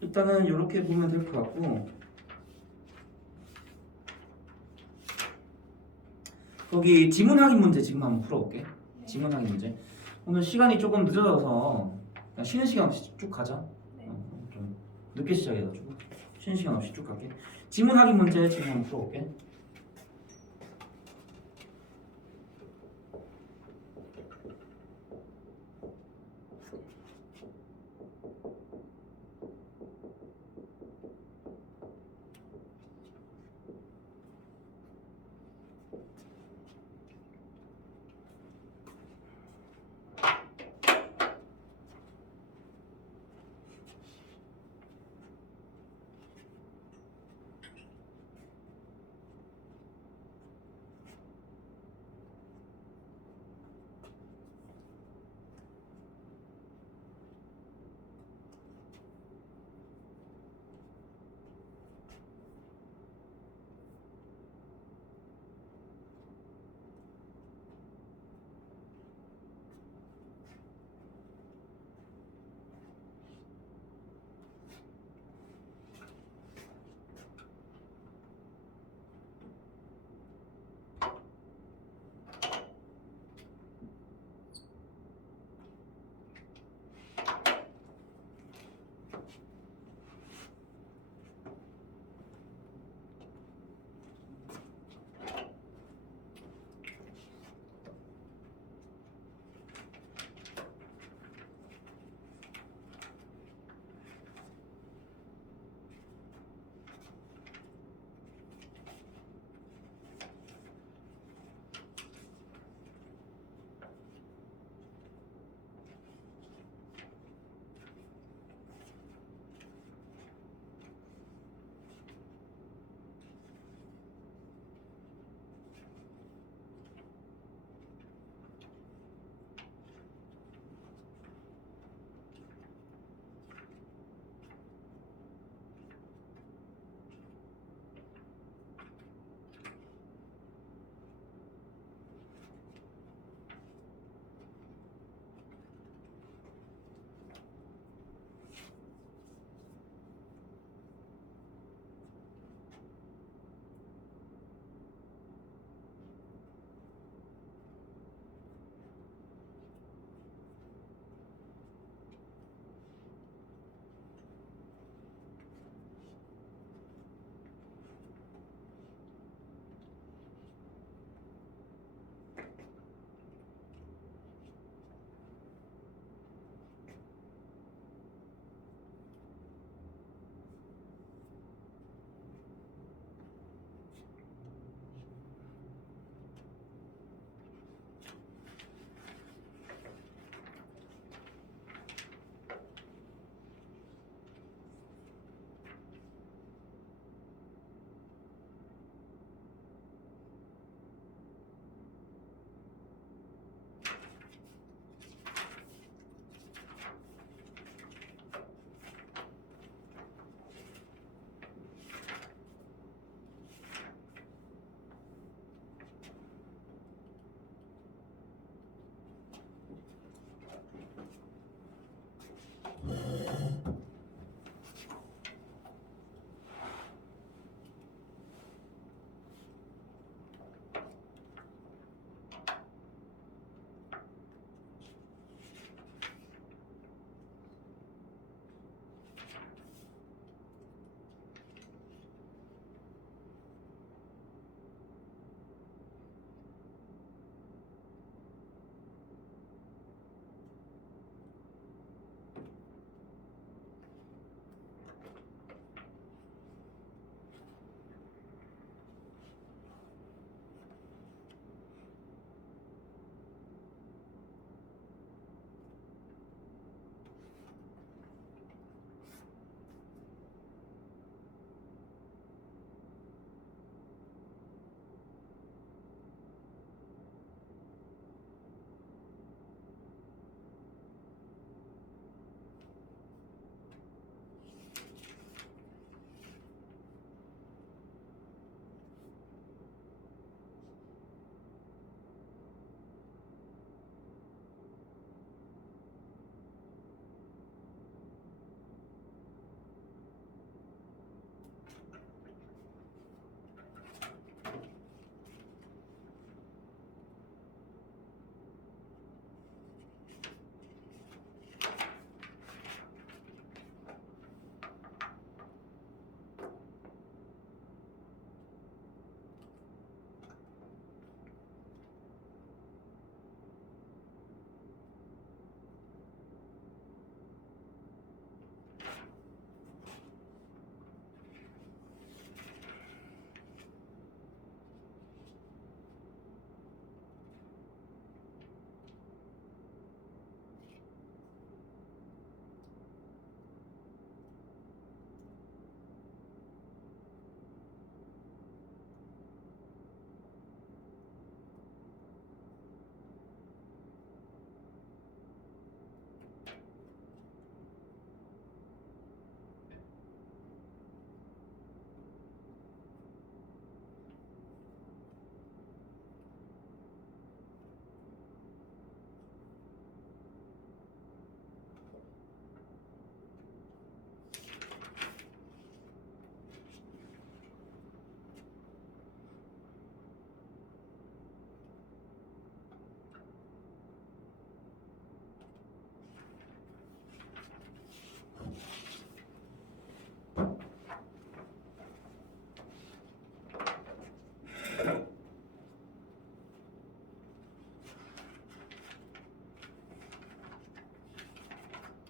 일단은 이렇게 보면 될 것 같고 거기 지문 확인 문제 지금 한번 풀어볼게. 지문 확인 문제. 오늘 시간이 조금 늦어져서 그냥 쉬는 시간 없이 쭉 가자. 좀 늦게 시작해가지고 쉬는 시간 없이 쭉 갈게. 지문 확인 문제 지금 한번 풀어볼게.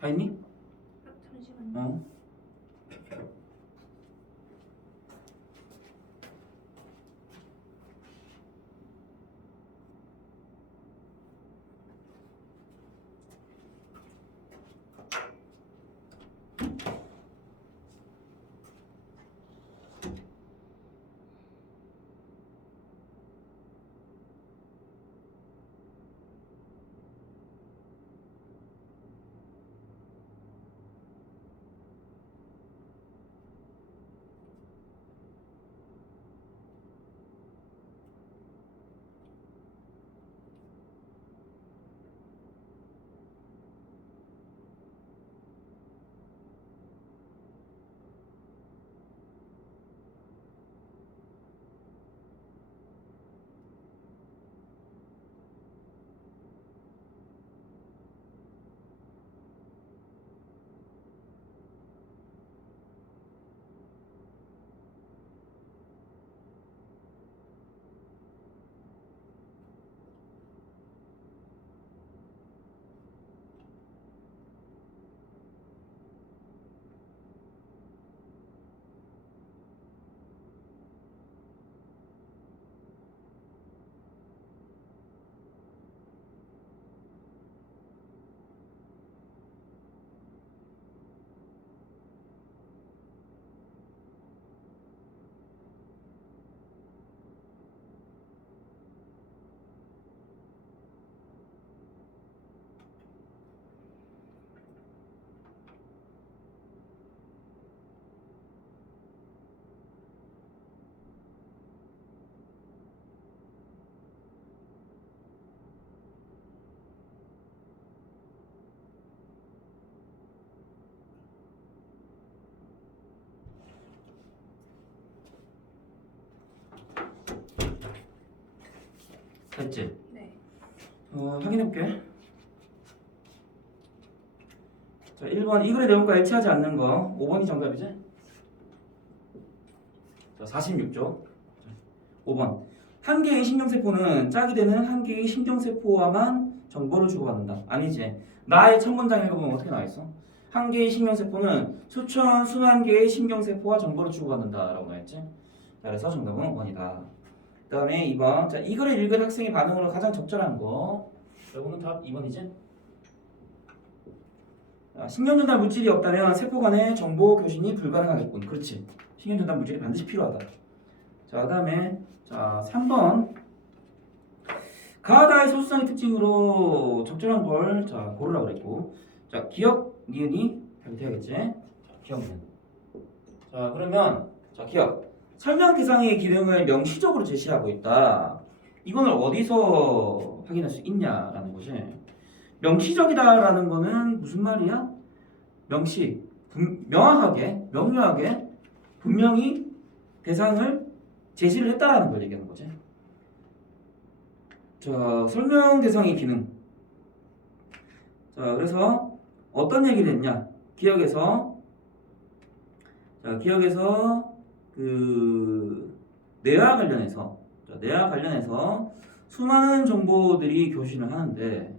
다 있니? 잠시만요. 어. 됐지? 네. 확인해볼게. 자, 1번 이 글의 내용과 일치하지 않는 거 5번이 정답이지? 자, 46조 5번 한 개의 신경세포는 짝이 되는 한 개의 신경세포와만 정보를 주고받는다. 아니지. 나의 첫 문장 읽어보면 어떻게 나와있어? 한 개의 신경세포는 수천 수만 개의 신경세포와 정보를 주고받는다 라고 나와있지? 자, 그래서 정답은 5번이다. 그 다음에 2번 자, 이 글을 읽은 학생의 반응으로 가장 적절한 거 여러분은 답 2번이지? 신경전달 물질이 없다면 세포 간의 정보 교신이 불가능하겠군. 그렇지. 신경전달 물질이 반드시 필요하다. 자, 그 다음에 자 3번 가다의 소수성의 특징으로 적절한 걸 자 고르라고 그랬고 자 기억 니은이 답이 돼야겠지. 자, 기억 니은. 자 그러면 자 기억 설명 대상의 기능을 명시적으로 제시하고 있다. 이거는 어디서 확인할 수 있냐라는 거지. 명시적이다라는 거는 무슨 말이야? 명확하게 명료하게 분명히 대상을 제시를 했다라는 걸 얘기하는 거지. 자, 설명 대상의 기능. 자, 그래서 어떤 얘기를 했냐? 기억에서 그 뇌와 관련해서 수많은 정보들이 교신을 하는데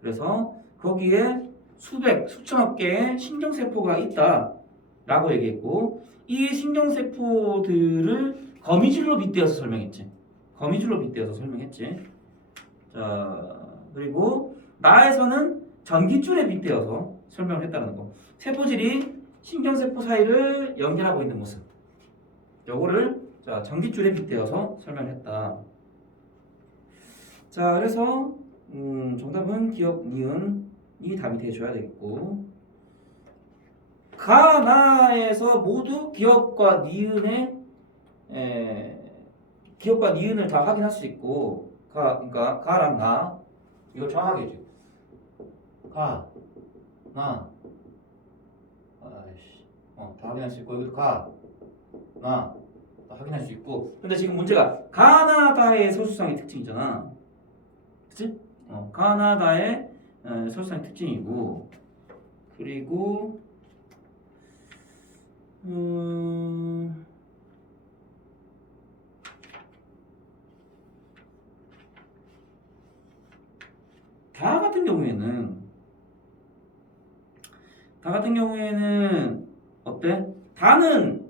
그래서 거기에 수천억 개의 신경세포가 있다라고 얘기했고 이 신경세포들을 거미줄로 빗대어서 설명했지. 자, 그리고 나에서는 전깃줄에 빗대어서 설명을 했다는 거. 세포질이 신경세포 사이를 연결하고 있는 모습. 요거를 자, 전깃줄에 빗대어서 설명했다. 자, 그래서 정답은 기억 니은이 답이 돼줘야 되겠고 가나에서 모두 기억과 니은을 다 확인할 수 있고 그러니까 가랑 나 이거 정확하게 해줘. 가, 나, 다 확인할 수 있고 여기도 가, 나, 다 확인할 수 있고 근데 지금 문제가 가나다의 소수성의 특징이잖아. 그치? 가나다의 소수성의 특징이고 그리고 가 같은 경우에는 다 같은 경우에는 어때? 다는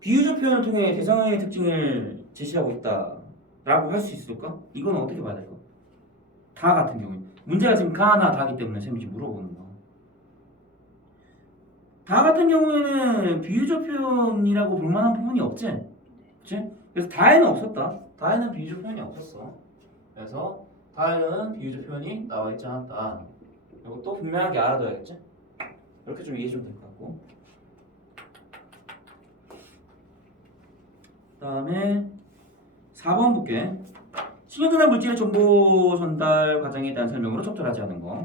비유적 표현을 통해 대상의 특징을 제시하고 있다라고 할 수 있을까? 이건 어떻게 봐야 될까? 다 같은 경우에 문제가 지금 가나 다기 때문에 쌤이 지금 물어보는 거. 다 같은 경우에는 비유적 표현이라고 볼 만한 부분이 없지? 그치? 그래서 다에는 없었다. 다에는 비유적 표현이 없었어. 그래서 다에는 비유적 표현이 나와 있지 않았다. 이것도 분명하게 알아둬야겠지? 이렇게 좀 이해 좀 될 것 같고. 그 다음에 4번 볼게. 신경전달 물질의 정보 전달 과정에 대한 설명으로 적절하지 않은 거.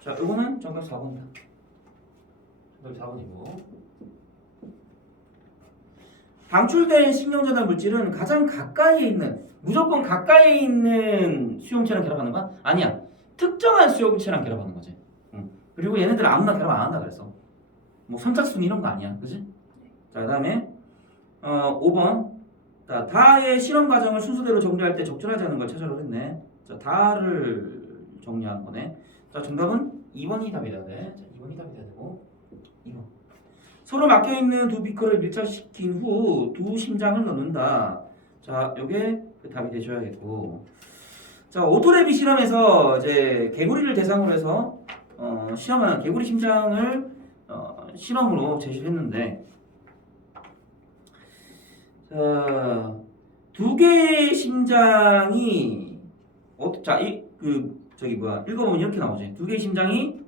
자, 이거는 정답 4번이다. 정답 4번이고. 방출된 신경전달 물질은 가장 가까이에 있는, 무조건 가까이에 있는 수용체랑 결합하는 거야? 아니야. 특정한 수용체랑 결합하는 거지. 그리고 얘네들 아무나 결합 안 한다 그랬어. 뭐 선착순 이런 거 아니야. 그지? 자, 그 다음에 5번. 자, 다의 실험 과정을 순서대로 정리할 때 적절하지 않은 걸 찾아라 그랬네. 자, 다를 정리한 거네. 자, 정답은 2번이 답이 돼야 돼. 자, 2번이 답이 돼야 되고 2번. 서로 막혀 있는 두 비커를 밀착시킨 후 두 심장을 넣는다. 자, 요게 그 답이 되셔야겠고. 자, 오토레비 실험에서 이제 개구리를 대상으로 해서 실험한 개구리 심장을 실험으로 제시를 했는데, 자, 두 개의 심장이 자, 저기 뭐야, 읽어보면 이렇게 나오지. 두 개의 심장이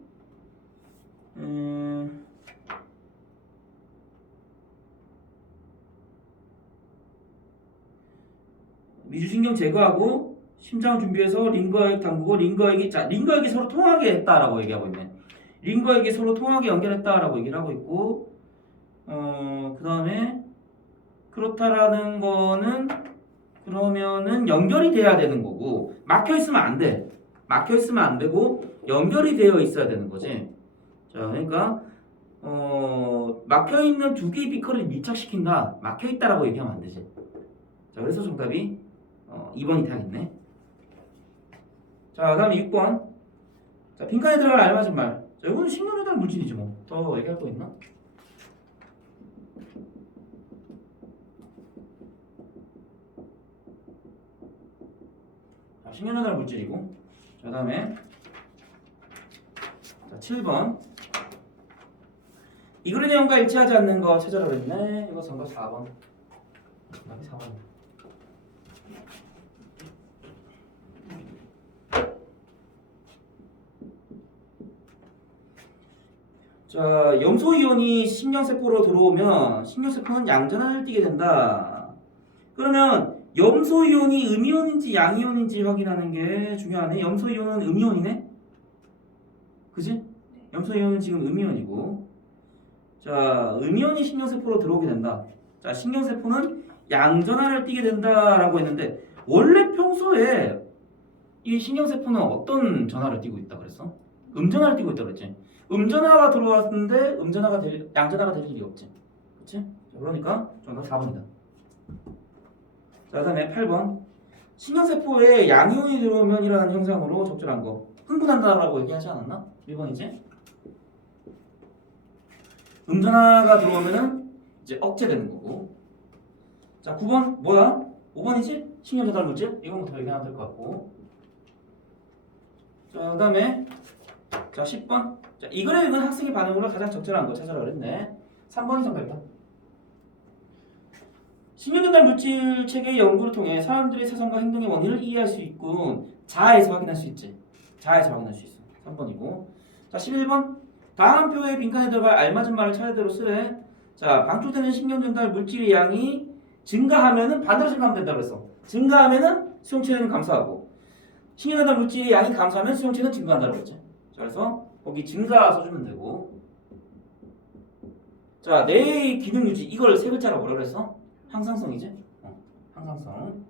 미주신경 제거하고 심장 준비해서 링거액 담그고 링거액이 서로 통하게 했다라고 얘기하고 있네. 링거액이 서로 통하게 연결했다라고 얘기를 하고 있고, 그 다음에 그렇다라는 거는 그러면은 연결이 돼야 되는 거고, 막혀 있으면 안 돼. 막혀 있으면 안 되고 연결이 되어 있어야 되는 거지. 자, 그러니까 막혀 있는 두 개의 비커를 밀착시킨다. 막혀 있다라고 얘기하면 안 되지. 자, 그래서 정답이 2번이 되겠네. 자, 그다음에 6번. 자, 빈칸에 들어갈 알맞은 말. 자, 이거는 신경전달 물질이지 뭐. 더 얘기할 거 있나? 자, 신경전달 물질이고. 자, 그다음에 자, 7번. 이 글의 내용과 일치하지 않는 거 찾아라 그랬네. 이거 정답 4번. 정답이 4번. 자, 염소이온이 신경세포로 들어오면 신경세포는 양전환을 띠게 된다. 그러면 염소이온이 음이온인지 양이온인지 확인하는 게 중요하네. 염소이온은 음이온이네? 그지? 염소이온은 지금 음이온이고. 자, 음이온이 신경세포로 들어오게 된다. 자, 신경세포는 양전환을 띠게 된다라고 했는데, 원래 평소에 이 신경세포는 어떤 전하를 띠고 있다 그랬어? 음전하를 띠고 있다 그랬지? 음전하가 들어왔는데 양전하가 될 일이 없지. 그치? 그러니까 정답 4번이다. 자, 그 다음에 8번. 신경세포에 양이온이 들어오면 일어나는 현상으로 적절한 거. 흥분한다라고 얘기하지 않았나? 1번이지? 음전하가 들어오면은 이제 억제되는 거고. 자, 9번 뭐야? 5번이지? 신경전달 물질? 이거부터 얘기하면 될 것 같고. 자, 그 다음에 자, 10번. 자, 이 글에 읽은 학생의 반응으로 가장 적절한 거 찾아라 그랬네. 3번이 정답이다. 신경전달 물질 체계의 연구를 통해 사람들의 사상과 행동의 원인을 이해할 수 있고, 자아에서 확인할 수 있지. 자아에서 확인할 수 있어. 3번이고. 자, 11번. 다음 표에 빈칸에 들어갈 알맞은 말을 차례대로 쓰래. 자, 방출되는 신경전달 물질의 양이 증가하면은 반대로 생각하면 된다고 그랬어. 증가하면은 수용체는 감소하고, 신경전달 물질의 양이 감소하면 수용체는 증가한다고 그랬지. 자, 그래서 거기 증가 써주면 되고. 자, 뇌의 기능 유지. 이걸 세 글자로 뭐라 그랬어? 항상성이지? 항상성.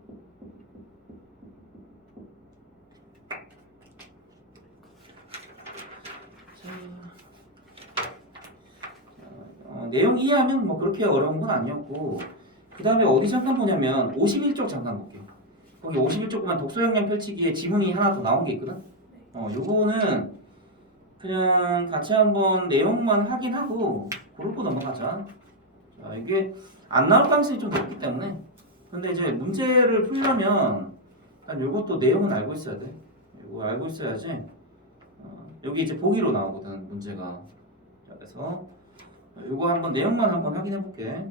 내용 이해하면 뭐 그렇게 어려운 건 아니었고, 그 다음에 어디 잠깐 보냐면 51쪽 잠깐 볼게요. 거기 51쪽 보면 독서 역량 펼치기에 지문이 하나 더 나온 게 있거든. 요거는 그냥 같이 한번 내용만 확인하고 그러고 넘어가자. 자, 이게 안 나올 가능성이 좀 높기 때문에. 근데 이제 문제를 풀려면 일단 요것도 내용은 알고 있어야 돼. 이거 알고 있어야지. 여기 이제 보기로 나오거든 문제가. 자, 그래서 요거 한번 내용만 한번 확인해 볼게.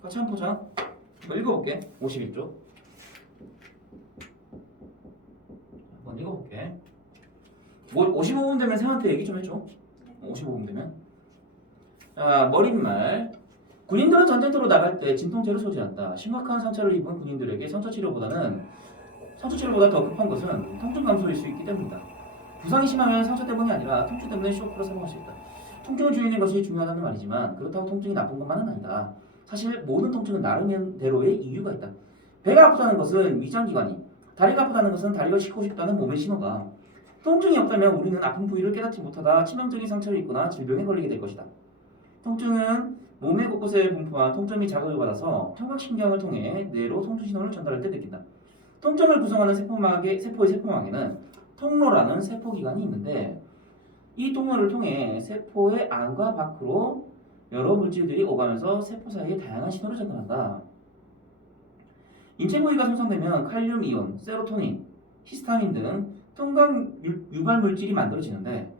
같이 한번 보자. 한번 읽어볼게. 51쪽. 한번 읽어볼게. 55분 되면 쌤한테 얘기 좀 해줘. 55분 되면. 자, 머릿말. 군인들은 전쟁터로 나갈 때 진통제를 소지한다. 심각한 상처를 입은 군인들에게 상처 치료보다 더 급한 것은 통증 감소일 수 있기 때문이다. 부상이 심하면 상처 때문이 아니라 통증 때문에 쇼크로 사망할 수 있다. 통증을 줄이는 것이 중요하다는 말이지만 그렇다고 통증이 나쁜 것만은 아니다. 사실 모든 통증은 나름대로의 이유가 있다. 배가 아프다는 것은 위장기관이, 다리가 아프다는 것은 다리가 씻고 싶다는 몸의 신호다. 통증이 없다면 우리는 아픈 부위를 깨닫지 못하다 치명적인 상처를 입거나 질병에 걸리게 될 것이다. 통증은 몸의 곳곳에 분포한 통증이 자극을 받아서 청각신경을 통해 뇌로 통증 신호를 전달할 때 느낀다. 통증을 구성하는 세포의 세포막에는 통로라는 세포기관이 있는데 이 통로를 통해 세포의 안과 밖으로 여러 물질들이 오가면서 세포 사이에 다양한 신호를 전달한다. 인체 부위가 손상되면 칼륨 이온, 세로토닌, 히스타민 등 통각 유발 물질이 만들어지는데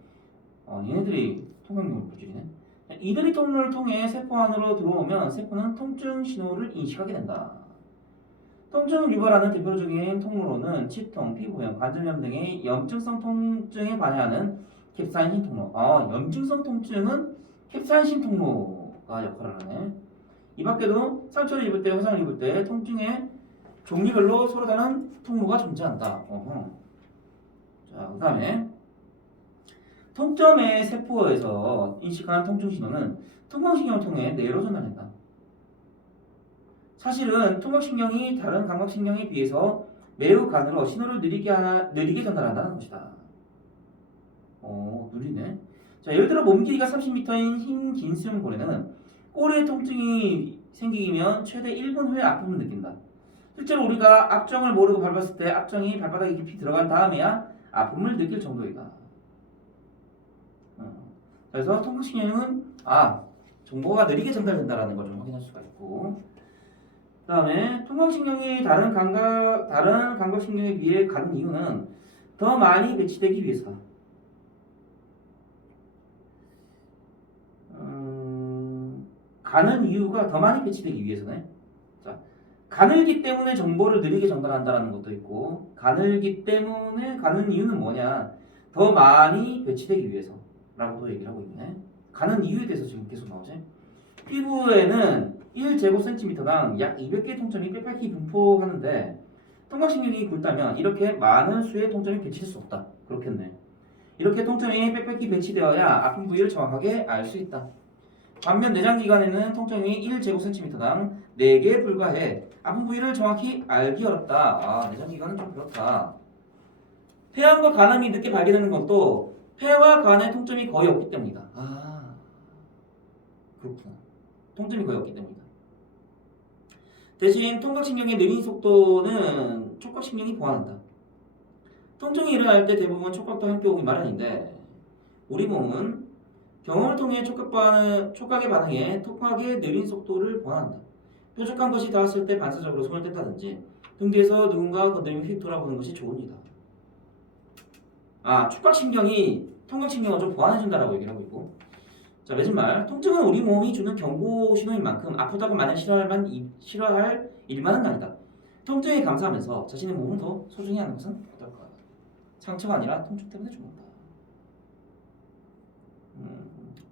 얘네들이 통각 유발 물질이네. 이들이 통로를 통해 세포 안으로 들어오면 세포는 통증 신호를 인식하게 된다. 통증을 유발하는 대표적인 통로로는 치통, 피부염, 관절염 등의 염증성 통증에 관여하는 캡사이신 통로. 염증성 통증은 캡사이신 통로가 역할을 하네. 이 밖에도 상처를 입을 때, 화상을 입을 때 통증의 종류별로 서로 다른 통로가 존재한다. 자, 그 다음에 통점의 세포에서 인식한 통증 신호는 통각신경을 통해 뇌로 전달된다. 사실은 통각신경이 다른 감각신경에 비해서 매우 가늘어 신호를 느리게 전달한다는 것이다. 느리네. 자, 예를 들어 몸 길이가 30m인 흰 긴 수염고래는 꼬리에 통증이 생기면 최대 1분 후에 아픔을 느낀다. 실제로 우리가 압정을 모르고 밟았을 때 압정이 발바닥에 깊이 들어간 다음에야 아픔을 느낄 정도이다. 그래서 통각신경은 정보가 느리게 전달된다는 걸 좀 확인할 수가 있고, 그 다음에 통각신경이 다른 감각신경에 비해 가는 이유는 더 많이 배치되기 위해서다. 가는 이유가 더 많이 배치되기 위해서네. 자, 가늘기 때문에 정보를 느리게 전달한다는 것도 있고, 가늘기 때문에 가는 이유는 뭐냐? 더 많이 배치되기 위해서 라고도 얘기를 하고 있네. 가는 이유에 대해서 지금 계속 나오지. 피부에는 1제곱센티미터당 약 200개의 통점이 빽빽히 분포하는데 통각신경이 굵다면 이렇게 많은 수의 통점이 배치될 수 없다. 그렇겠네. 이렇게 통점이 빽빽히 배치되어야 아픈 부위를 정확하게 알 수 있다. 반면 내장기관에는 통점이 1제곱센티미터당 4개에 불과해 아픈 부위를 정확히 알기 어렵다. 내장기관은 좀 그렇다. 폐암과 간암이 늦게 발견되는 것도 폐와 간에 통점이 거의 없기 때문이다. 그렇구나. 통점이 거의 없기 때문이다. 대신 통각신경의 느린 속도는 촉각신경이 보완한다. 통증이 일어날 때 대부분 촉각도 함께 오기 마련인데 우리 몸은 경험을 통해 촉각에 반응해 통각의 느린 속도를 보완한다. 뾰족한 것이 닿았을 때 반사적으로 손을 뗐다든지 등 뒤에서 누군가 건드리면 휙 돌아보는 것이 좋은 일이다. 촉각신경이 통각신경을 좀 보완해준다라고 얘기를 하고 있고, 자, 맺은말. 통증은 우리 몸이 주는 경고 신호인 만큼 아프다고 마냥 싫어할 일만은 아니다. 통증에 감사하면서 자신의 몸을 더 소중히 하는 것은 어떨까? 상처가 아니라 통증 때문에 죽는다.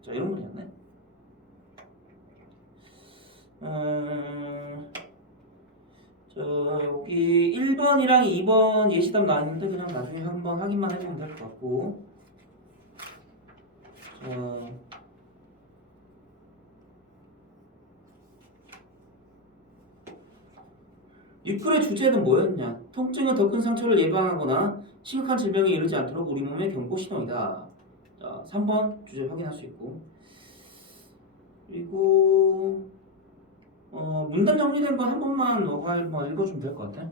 자, 이런 문제였네. 자, 여기 1번이랑 2번 예시답 나왔는데 그냥 나중에 한번 확인만 해보면 될 것 같고, 자, 윗글의 주제는 뭐였냐? 통증은 더 큰 상처를 예방하거나 심각한 질병에 이르지 않도록 우리 몸의 경고 신호이다. 자, 3번 주제 확인할 수 있고, 그리고 문단 정리된 건 한 번만 너가 한번 읽어주면 될 것 같아.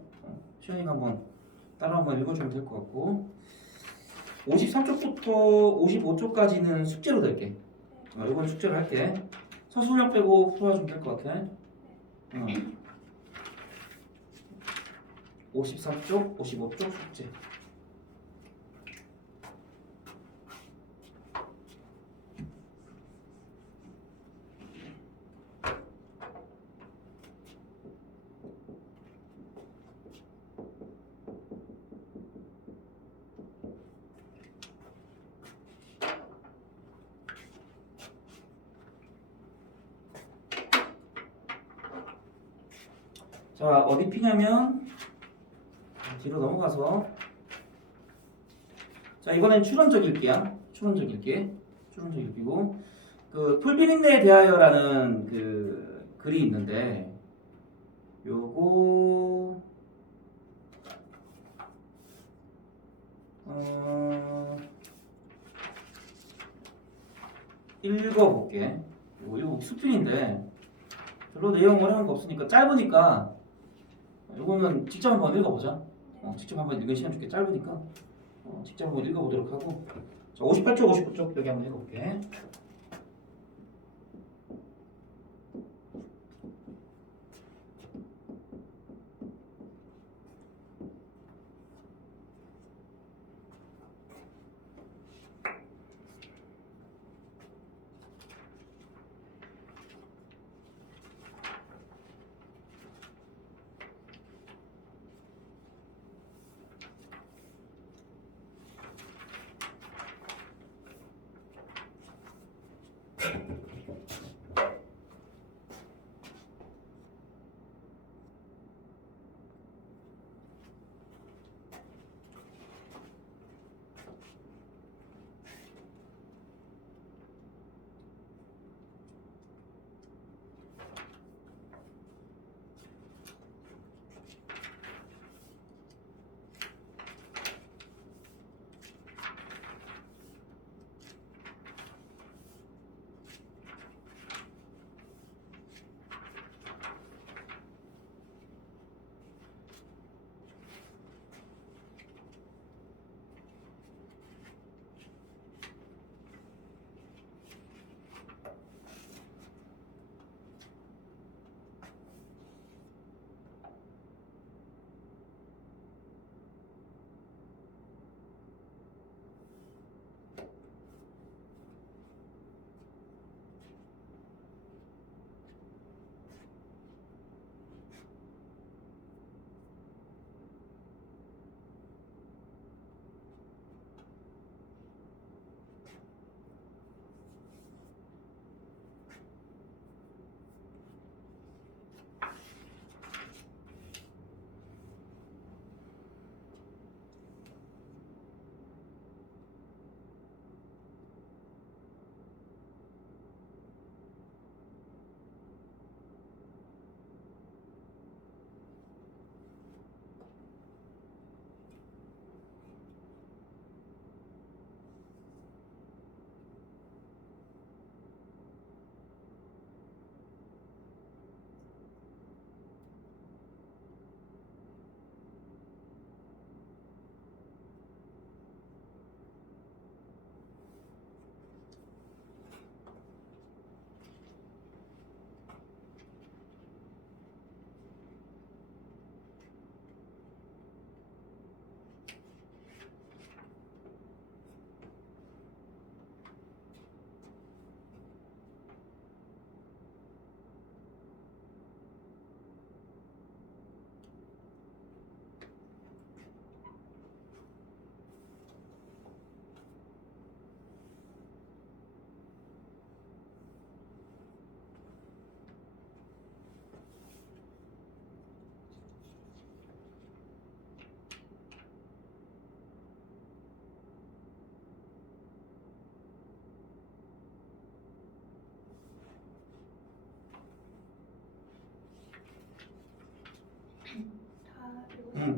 시현이가 한번 따라 한번 읽어주면 될 것 같고, 53쪽부터 55쪽까지는 숙제로 낼게. 이건 숙제로 할게. 서술형 빼고 풀어주면 될 것 같아. 53쪽, 55쪽 숙제. 자, 어디 피냐면 뒤로 넘어가서 자, 이번엔 추론적 읽기야. 추론적 읽기. 추론적 읽기고 그 풀비린내에 대하여라는 그 글이 있는데 요거 읽어볼게. 이거 수필인데 별로 내용 어려운 거 없으니까 짧으니까 이거는 직접 한번 읽어보자. 직접 한번 읽는 시간 줄게. 짧으니까 직접 한번 읽어보도록 하고 자, 58쪽, 59쪽 여기 한번 읽어볼게.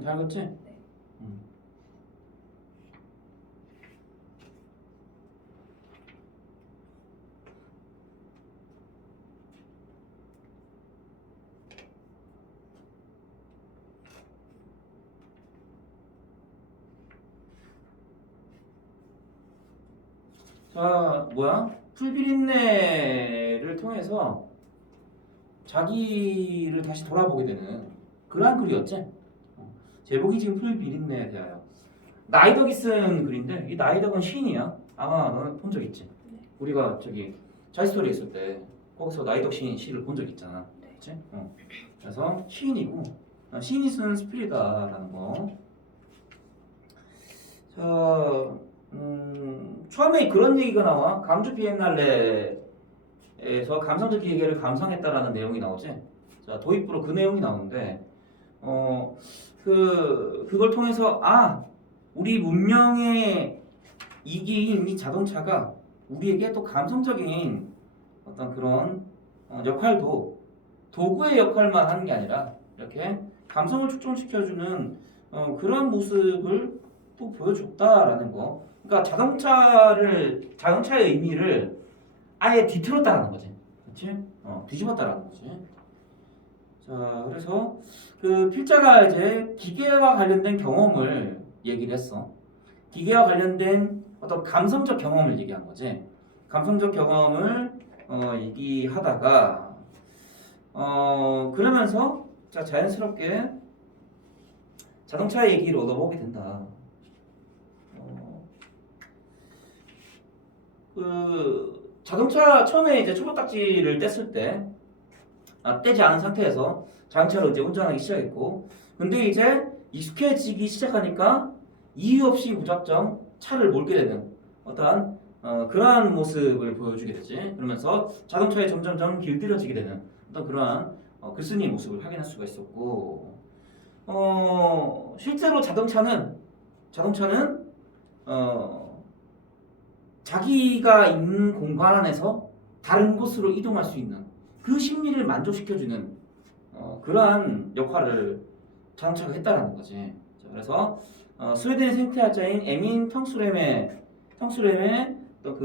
다 읽었지? 네. 자, 뭐야? 풀비린내를 통해서 자기를 다시 돌아보게 되는 그러한 글이었지. 제목이 지금 풀비린내에 대하여. 나이덕이 쓴 글인데 이 나이덕은 시인이야. 아마 너는 본 적 있지. 네. 우리가 저기 자이스토리 있을 때 거기서 나이덕 시인 시를 본 적 있잖아. 네. 그렇지? 그래서 시인이고 시인이 쓴 스피리다라는 거. 자, 처음에 그런 얘기가 나와. 광주 비엔날레에서 감성적 기계를 감상했다라는 내용이 나오지. 자, 도입부로 그 내용이 나오는데, 그걸 통해서 우리 문명의 이기인 이 자동차가 우리에게 또 감성적인 어떤 그런 역할도 도구의 역할만 하는 게 아니라 이렇게 감성을 축적시켜주는 그런 모습을 또 보여줬다라는 거. 그러니까 자동차의 의미를 아예 뒤틀었다라는 거지. 그렇지? 뒤집었다라는 거지. 자, 그래서 그 필자가 이제 기계와 관련된 경험을 얘기를 했어. 기계와 관련된 어떤 감성적 경험을 얘기한 거지. 감성적 경험을 얘기하다가 그러면서 자, 자연스럽게 자동차의 얘기를 얻어보게 된다. 그 자동차 처음에 이제 초보딱지를 뗐을 때 떼지 않은 상태에서 자동차를 이제 운전하기 시작했고, 근데 이제 익숙해지기 시작하니까 이유 없이 무작정 차를 몰게 되는 어떠한 그러한 모습을 보여주게 되지. 그러면서 자동차에 점점점 길들여지게 되는 어떤 그러한 글쓴이의 모습을 확인할 수가 있었고, 실제로 자동차는 자기가 있는 공간 안에서 다른 곳으로 이동할 수 있는 그 심리를 만족시켜주는 그러한 역할을 자동차가 했다라는 거지. 자, 그래서 스웨덴의 생태학자인 에민 텅스렘의 또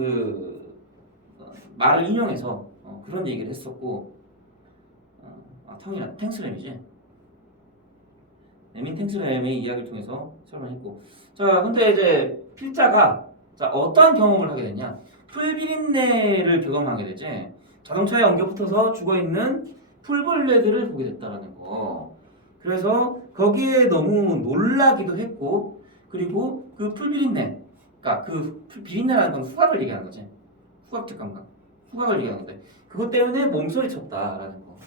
말을 인용해서 그런 얘기를 했었고, 탱스렘이지. 에민 탱스렘의 이야기를 통해서 설명했고, 자, 근데 이제 필자가 자, 어떠한 경험을 하게 되냐? 풀비린내를 경험하게 되지. 자동차에 엉겨 붙어서 죽어있는 풀벌레들을 보게 됐다라는 거. 그래서 거기에 너무 놀라기도 했고, 그리고 그 풀비린내, 그러니까 그 비린내라는 건 후각을 얘기하는 거지. 후각적 감각, 후각을 얘기하는 건데 그것 때문에 몸서리쳤다라는 거.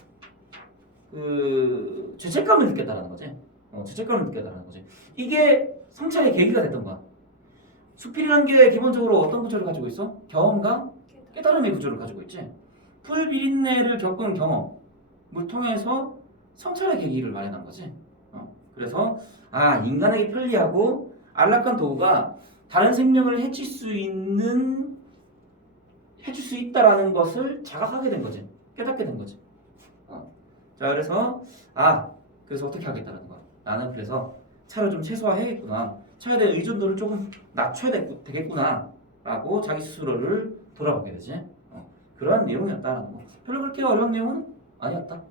그 죄책감을 느꼈다라는 거지. 죄책감을 느꼈다라는 거지. 이게 성찰의 계기가 됐던 거야. 수필이라는 게 기본적으로 어떤 구조를 가지고 있어? 경험과 깨달음의 구조를 가지고 있지. 풀비린내를 겪은 경험을 통해서 성찰의 계기를 마련한 거지. 그래서 인간에게 편리하고 안락한 도구가 다른 생명을 해칠 수 있다라는 것을 자각하게 된 거지. 깨닫게 된 거지. 자, 그래서 그래서 어떻게 하겠다는 거야. 나는 그래서 차를 좀 최소화해야겠구나. 차에 대한 의존도를 조금 낮춰야 되겠구나 라고 자기 스스로를 돌아보게 되지. 그러한 내용이었다라는 거. 별로 그렇게 어려운 내용은 아니었다.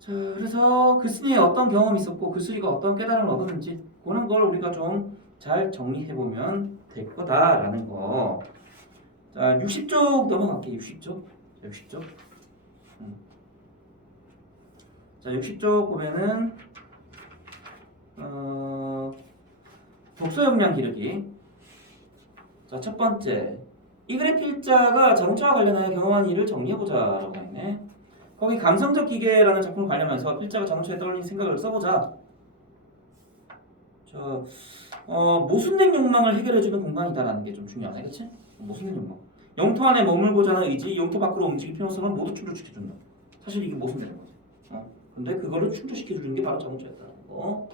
자, 그래서 글쓴이에 어떤 경험이 있었고 글쓴이가 어떤 깨달음을 얻었는지 그런 걸 우리가 좀 잘 정리해보면 될 거다라는 거. 자, 60쪽 넘어갈게요. 60쪽. 자, 60쪽. 자, 60쪽 보면은 독서 역량 기르기. 자, 첫 번째. 이 글의 필자가 자동차와 관련하여 경험한 일을 정리해보자라고 했네. 거기 감성적 기계라는 작품을 관련하면서 필자가 자동차에 떠올린 생각을 써보자. 자, 모순된 욕망을 해결해주는 공간이다라는 게 좀 중요하네, 그렇지? 모순된 욕망. 영토 안에 머물고자 하는 의지, 영토 밖으로 움직일 필요성은 모두 충족시켜준다. 사실 이게 모순되는 거지. 근데 그거를 충족시켜주는 게 바로 자동차였다는 거.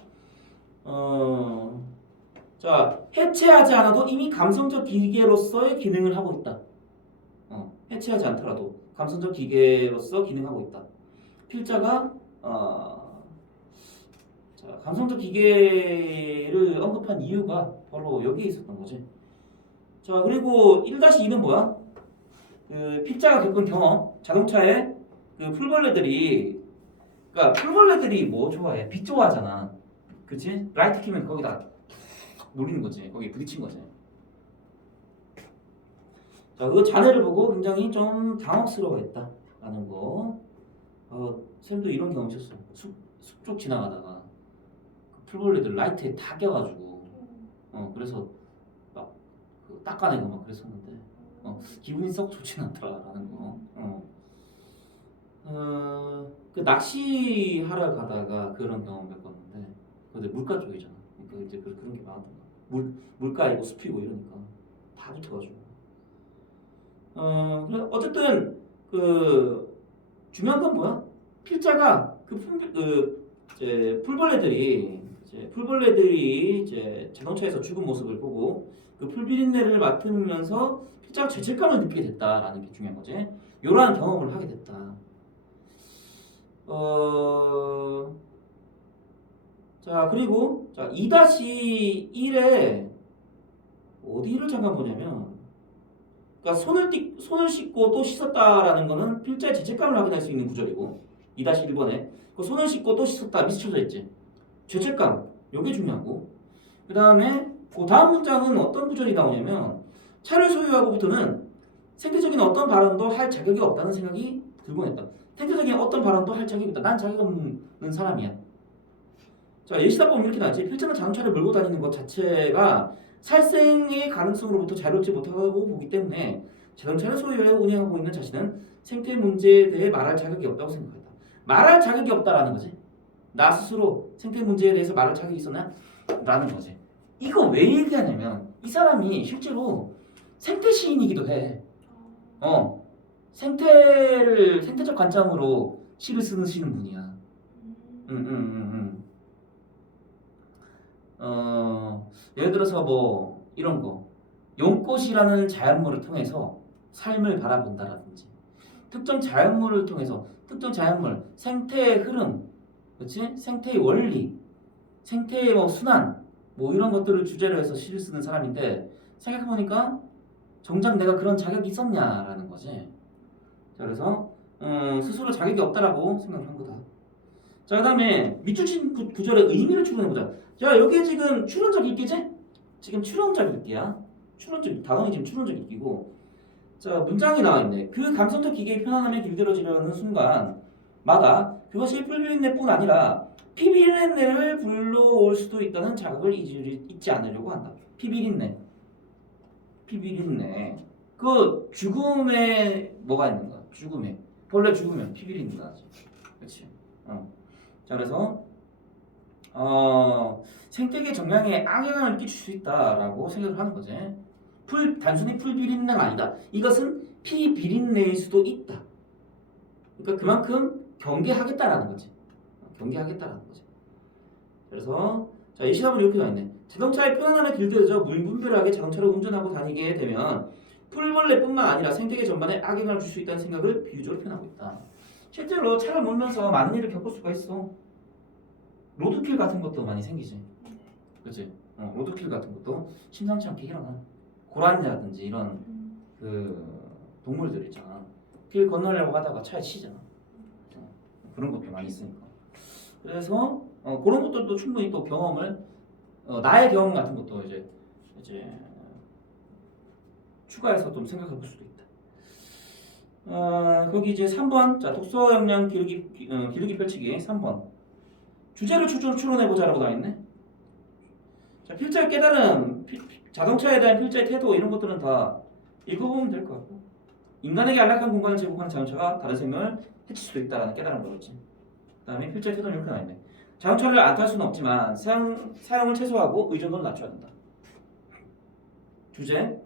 자, 해체하지 않아도 이미 감성적 기계로서의 기능을 하고 있다. 해체하지 않더라도 감성적 기계로서 기능하고 있다. 필자가 자, 감성적 기계를 언급한 이유가 바로 여기에 있었던 거지. 자, 그리고 1-2는 뭐야? 그 필자가 겪은 경험, 자동차에 그 풀벌레들이, 그러니까 풀벌레들이 뭐 좋아해? 빛 좋아하잖아. 그치? 라이트 키면 거기다 놀리는 거지. 거기 부딪힌 거지. 자, 그 자네를 보고 굉장히 좀 당혹스러워했다라는 거. 쌤도 이런 경험 있었어. 숲 쪽 지나가다가 그 풀벌레들 라이트에 다 껴가지고 그래서 막그 닦아내고 막 그랬었는데 기분이 썩 좋진 않더라라는 거. 그 낚시하러 가다가 그런 경험 겪었는데 근데 물가 쪽이잖아. 그러니까 이제 그런 게 많았던 거야. 물가이고 숲이고 이러니까 다 붙어가지고. 그래 어쨌든 그 중요한 건 뭐야? 필자가 이제 풀벌레들이 이제 자동차에서 죽은 모습을 보고 그 풀비린내를 맡으면서 필자가 죄책감을 느끼게 됐다라는 게 중요한 거지. 이러한 경험을 하게 됐다. 자 그리고 자 2-1에 어디를 잠깐 보냐면 그러니까 손을 씻고 또 씻었다라는 거는 필자의 죄책감을 확인할 수 있는 구절이고 2-1번에 그 손을 씻고 또 씻었다 미스쳐져 있지. 죄책감 요게 중요하고 그 다음에 그 다음 문장은 어떤 구절이 나오냐면 차를 소유하고부터는 생태적인 어떤 발언도 할 자격이 없다는 생각이 들곤 했다. 생태적인 어떤 발언도 할 자격이 없다. 난 자격 없는 사람이야. 자 예시다 보면 이렇게 나왔지. 필자는 자동차를 몰고 다니는 것 자체가 살생의 가능성으로부터 자유롭지 못하다고 보기 때문에 자동차를 소유하여 운행하고 있는 자신은 생태 문제에 대해 말할 자격이 없다고 생각했다. 말할 자격이 없다라는 거지. 나 스스로 생태 문제에 대해서 말할 자격이 있었나? 라는 거지. 이거 왜 얘기하냐면 이 사람이 실제로 생태 시인이기도 해. 생태적 관점으로 시를 쓰시는 분이야. 예를 들어서 뭐 이런 거 용꽃이라는 자연물을 통해서 삶을 바라본다라든지 특정 자연물을 통해서 특정 자연물 생태의 흐름 그렇지? 생태의 원리 생태의 뭐 순환 뭐 이런 것들을 주제로 해서 시를 쓰는 사람인데 생각해보니까 정작 내가 그런 자격이 있었냐라는 거지. 자 그래서 스스로 자격이 없다라고 생각한 거다. 자 그다음에 밑줄 구절의 의미를 추론해보자. 자 여기에 지금 추론적 읽기지? 지금 추론적 읽기야. 추론적 단어이 지금 추론적 읽기고. 자 문장이 나와있네. 그 감성적 기계의 편안함에 길들여지려는 순간마다 그것이 풀비린내뿐 아니라 피비린내를 불러올 수도 있다는 자각을 잊지 않으려고 한다. 피비린내. 그 죽음에 뭐가 있는 거야? 죽음에 벌레 죽으면 피비린내가 나지. 그렇지. 자 그래서 생태계 정량에 악영향을 끼칠 수 있다라고 생각을 하는 거지. 단순히 풀비린내가 아니다. 이것은 피비린내일 수도 있다. 그러니까 그만큼 경계하겠다라는 거지. 경계하겠다라는 거지. 그래서 자 예시답은 이렇게 나와있네. 자동차의 편안함에 길들여져 무분별하게 자동차를 운전하고 다니게 되면 풀벌레뿐만 아니라 생태계 전반에 악영향을 줄 수 있다는 생각을 비유적으로 표현하고 있다. 실제로 차를 몰면서 많은 일을 겪을 수가 있어. 로드킬 같은 것도 많이 생기지. 그치? 로드킬 같은 것도 심상치 않게 일어나. 고라니라든지 이런 그 동물들 있잖아. 길 건너려고 하다가 차에 치잖아. 그런 것도 많이 있으니까. 그래서 그런 것들도 충분히 또 경험을 나의 경험 같은 것도 이제 추가해서 좀 생각해 볼 수도 있다. 거기 이제 3번 자 독서 역량 기르기 펼치기 3번 주제를 추론해보자라고 나와있네. 자 필자의 깨달음 자동차에 대한 필자의 태도 이런 것들은 다 읽어보면 될 것 같고 인간에게 안락한 공간을 제공하는 자동차가 다른 생명을 해칠 수도 있다는 깨달음을 얻었지. 그 다음에 필자의 태도는 이렇게 나와있네. 자동차를 안 탈 수는 없지만 사용을 최소화하고 의존도를 낮춰야 된다. 주제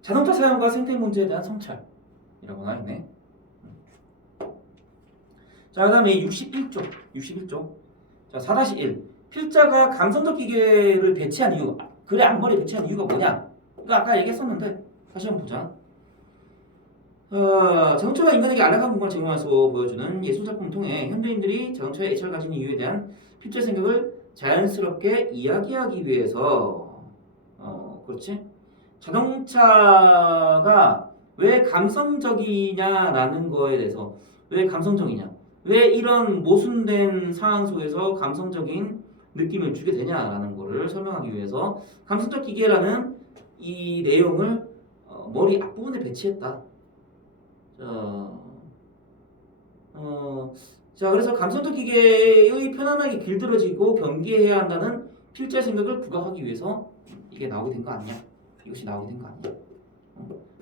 자동차 사용과 생태 문제에 대한 성찰이라고 나와있네. 자, 그 다음에 61쪽. 자, 4-1. 필자가 감성적 기계를 배치한 이유, 글의 앞머리에 배치한 이유가 뭐냐? 이거 아까 얘기했었는데, 다시 한번 보자. 자동차가 인간에게 안락한 공간을 제공해서 보여주는 예술작품을 통해 현대인들이 자동차에 애착을 가진 이유에 대한 필자의 생각을 자연스럽게 이야기하기 위해서, 그렇지? 자동차가 왜 감성적이냐라는 거에 대해서 왜 감성적이냐 왜 이런 모순된 상황 속에서 감성적인 느낌을 주게 되냐라는 거를 설명하기 위해서 감성적 기계라는 이 내용을 머리 앞부분에 배치했다. 자, 그래서 감성적 기계의 편안하게 길들여지고 경계해야 한다는 필자의 생각을 부각하기 위해서 이게 나오게 된 거 아니야? 이것이 나오게 된 거 아니야?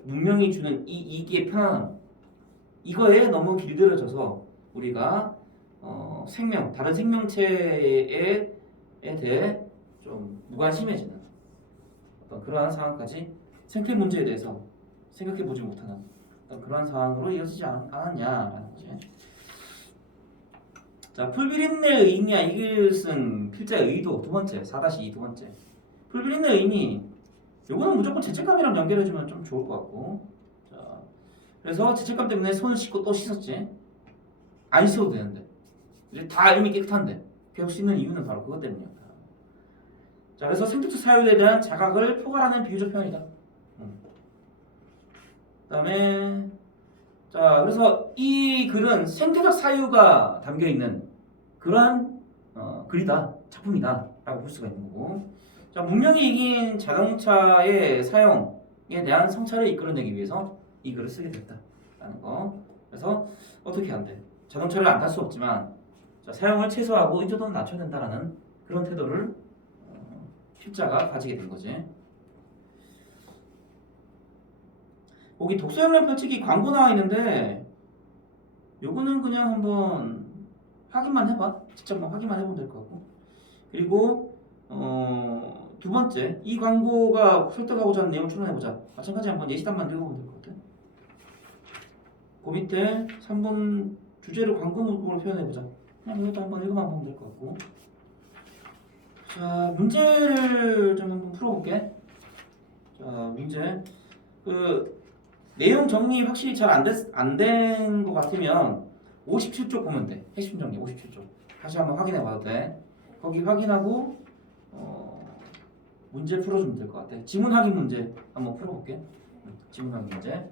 문명이 주는 이 이기의 편안함, 이거에 너무 길들여져서 우리가 다른 생명체에 대해 좀 무관심해지는 어떤 그러한 상황까지 생태 문제에 대해서 생각해 보지 못하는 어떤 그러한 상황으로 이어지지 않았냐라는 거지. 자, 풀비린내 의미야. 이것은 필자의 의도 두 번째, 4-2 두 번째. 풀비린내 의미, 요거는 무조건 죄책감이랑 연결해주면 좀 좋을 것 같고. 자, 그래서 죄책감 때문에 손을 씻고 또 씻었지. 안 씻어도 되는데. 이제 다 이미 깨끗한데 계속 씻는 이유는 바로 그것 때문이야. 자, 그래서 생특수 사유에 대한 자각을 포괄하는 비유적 표현이다. 그다음에 자, 그래서 이 글은 생태적 사유가 담겨 있는 그러한 글이다, 작품이다라고 볼 수가 있는 거고. 자, 문명이 이긴 자동차의 사용에 대한 성찰을 이끌어내기 위해서 이 글을 쓰게 됐다라는 거. 그래서 어떻게 해야 돼? 자동차를 안 탈 수 없지만 자, 사용을 최소화하고 의존도는 낮춰야 된다라는 그런 태도를 필자가 가지게 된 거지. 거기 독서용량 펼치기 광고 나와 있는데 요거는 그냥 한번 확인만 해봐. 직접 확인만 해보면 될 것 같고. 그리고 두 번째, 이 광고가 설득하고자 하는 내용을 추론해보자. 마찬가지 한번 예시단만 읽어보면 될 것 같아. 그 밑에 3번 주제를 광고 문구로 표현해보자. 그냥 이것도 한번 읽어만 보면 될 것 같고. 자, 문제를 좀 한번 풀어볼게. 자, 문제. 내용 정리 확실히 잘 안 된 것 같으면 57쪽 보면 돼. 핵심 정리 57쪽. 다시 한번 확인해 봐도 돼. 거기 확인하고 문제 풀어주면 될 것 같아. 지문 확인 문제 한번 풀어볼게. 지문 확인 문제.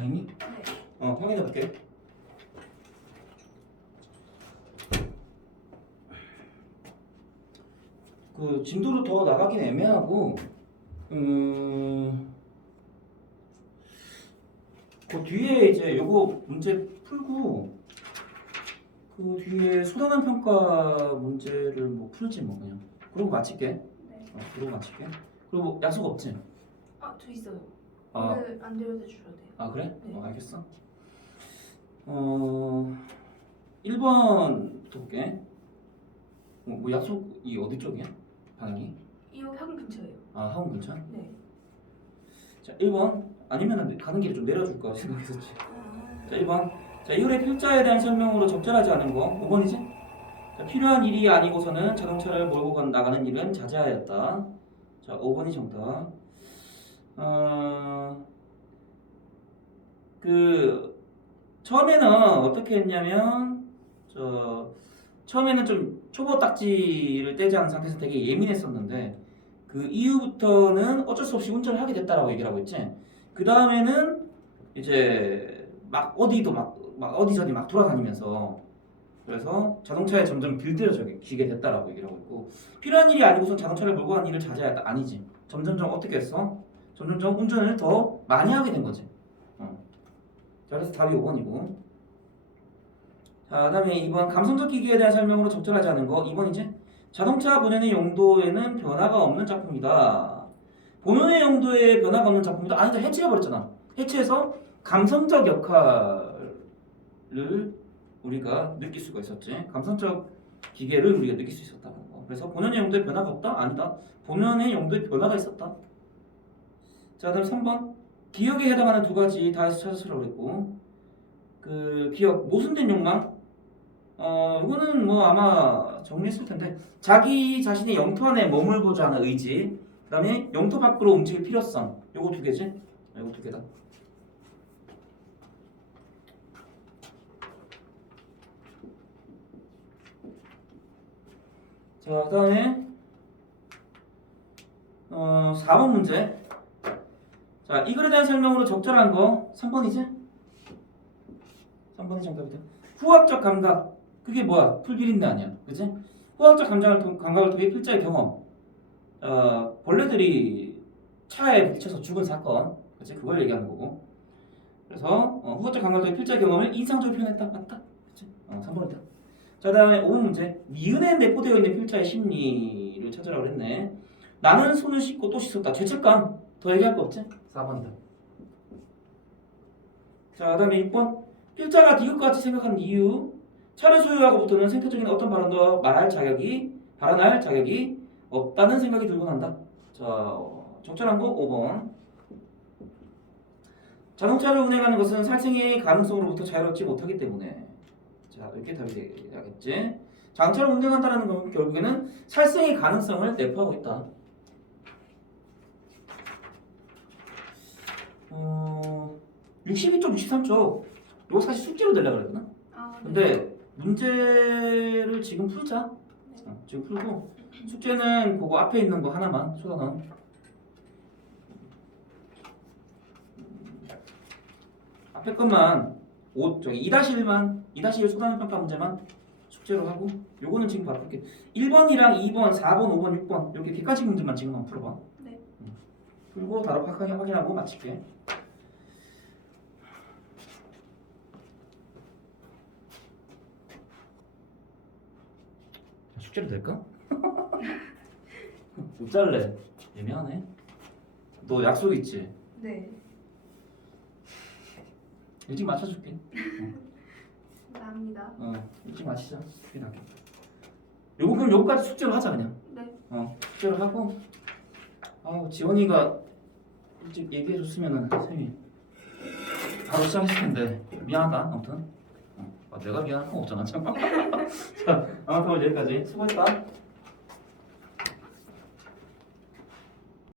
다행히? 네. 확인해 볼게. 그 진도로 더 나가긴 애매하고, 그 뒤에 이제 요거 문제 풀고 그 뒤에 소단한 평가 문제를 뭐 풀지 뭐 그냥. 그러고 마칠게. 네. 그러고 마칠게. 그리고 뭐 약속 없지? 아, 저 있어요. 아, 오늘 안 데려다 주셔도 돼요. 아 그래? 네. 알겠어. 1번부터 볼게. 뭐 약속이 어디 쪽이야? 방향이? 이 학원 근처예요. 아, 학원 근처? 네. 자, 1번. 아니면은 가는 길에 좀 내려줄까 생각했었지. 아, 자, 1번. 자, 이율의 필자에 대한 설명으로 적절하지 않은 거. 5번이지? 자, 필요한 일이 아니고서는 자동차를 몰고 나가는 일은 자제하였다. 자, 5번이 정답. 처음에는 어떻게 했냐면, 처음에는 좀 초보 딱지를 떼지 않은 상태에서 되게 예민했었는데, 그 이후부터는 어쩔 수 없이 운전을 하게 됐다라고 얘기를 하고 있지. 그 다음에는 이제 막 어디도 막 어디저디 막 돌아다니면서 그래서 자동차에 점점 길들여지게 됐다라고 얘기를 하고 있고, 필요한 일이 아니고선 자동차를 몰고 가는 일을 자제하였다. 아니지. 점점점 어떻게 했어? 점점점 운전을 더 많이 하게 된 거지. 자, 그래서 답이 5번이고. 자, 그다음에 2번 감성적 기기에 대한 설명으로 적절하지 않은 거. 2번이지. 자동차 본연의 용도에는 변화가 없는 작품이다. 본연의 용도에 변화가 없는 작품이다. 아니다. 해체해버렸잖아. 해체해서 감성적 역할을 우리가 느낄 수가 있었지. 감성적 기계를 우리가 느낄 수 있었다는 거. 그래서 본연의 용도에 변화가 없다? 아니다. 본연의 용도에 변화가 있었다. 자, 그다음 3번. 기억에 해당하는 두 가지 다 해서 찾으시라고 그랬고, 그 기억 모순된 욕망. 이거는 뭐 아마 정리했을 텐데, 자기 자신의 영토 안에 머물고자 하는 의지, 그 다음에 영토 밖으로 움직일 필요성. 요거 두 개지? 요거 두 개다. 자, 그 다음에 4번 문제. 자, 이 글에 대한 설명으로 적절한 거 3번이지? 3번이 정답이다. 후학적 감각. 그게 뭐야? 풀비린내 아니야. 그치? 후학적 감각을 통해 필자의 경험. 벌레들이 차에 부딪혀서 죽은 사건. 그치? 그걸 얘기하는 거고. 그래서 후학적 감각을 통해 필자의 경험을 인상적으로 표현했다. 맞다. 그치? 3번이다. 자, 다음에 5번 문제. 미은에 내포되어 있는 필자의 심리를 찾으라고 했네. 나는 손을 씻고 또 씻었다. 죄책감. 더 얘기할 거 없지? 4번이다. 자, 그 다음에 6번. 필자가 디귿과 같이 생각하는 이유. 차를 소유하고부터는 생태적인 어떤 발언도 발언할 자격이 없다는 생각이 들곤 한다. 자, 적절한 거 5번. 자동차를 운행하는 것은 살생의 가능성으로부터 자유롭지 못하기 때문에. 자, 이렇게 답이 되겠지. 자동차를 운행한다는 건 결국에는 살생의 가능성을 내포하고 있다. 62쪽, 63쪽. 이거 사실 숙제로 내려고 그랬구나. 아, 네. 근데 문제를 지금 풀자. 지금 풀고 숙제는 그거 앞에 있는 거 하나만 쏟아넣어. 앞에 것만 2-1만 2-1 쏟아넣은 평가 문제만 숙제로 하고, 요거는 지금 바로 풀게. 1번이랑 2번, 4번, 5번, 6번 이렇게 객관식 문제만 지금 한번 풀어봐. 네. 풀고 바로 확인하고 마칠게. 숙제로 될까? 못 잘래. 애매하네. 너 약속 있지? 네. 일찍 맞춰줄게. 감사합니다. 일찍 마치자. 그게 낫겠다. 요거 그럼 요거까지 숙제로 하자 그냥. 네. 숙제로 하고. 지원이가 일찍 얘기해줬으면은 쌤이 바로 시작했을 텐데 미안하다. 아무튼 내가 미안한 건 없잖아. 참. 자, 아무튼 오늘 여기까지 수고했다.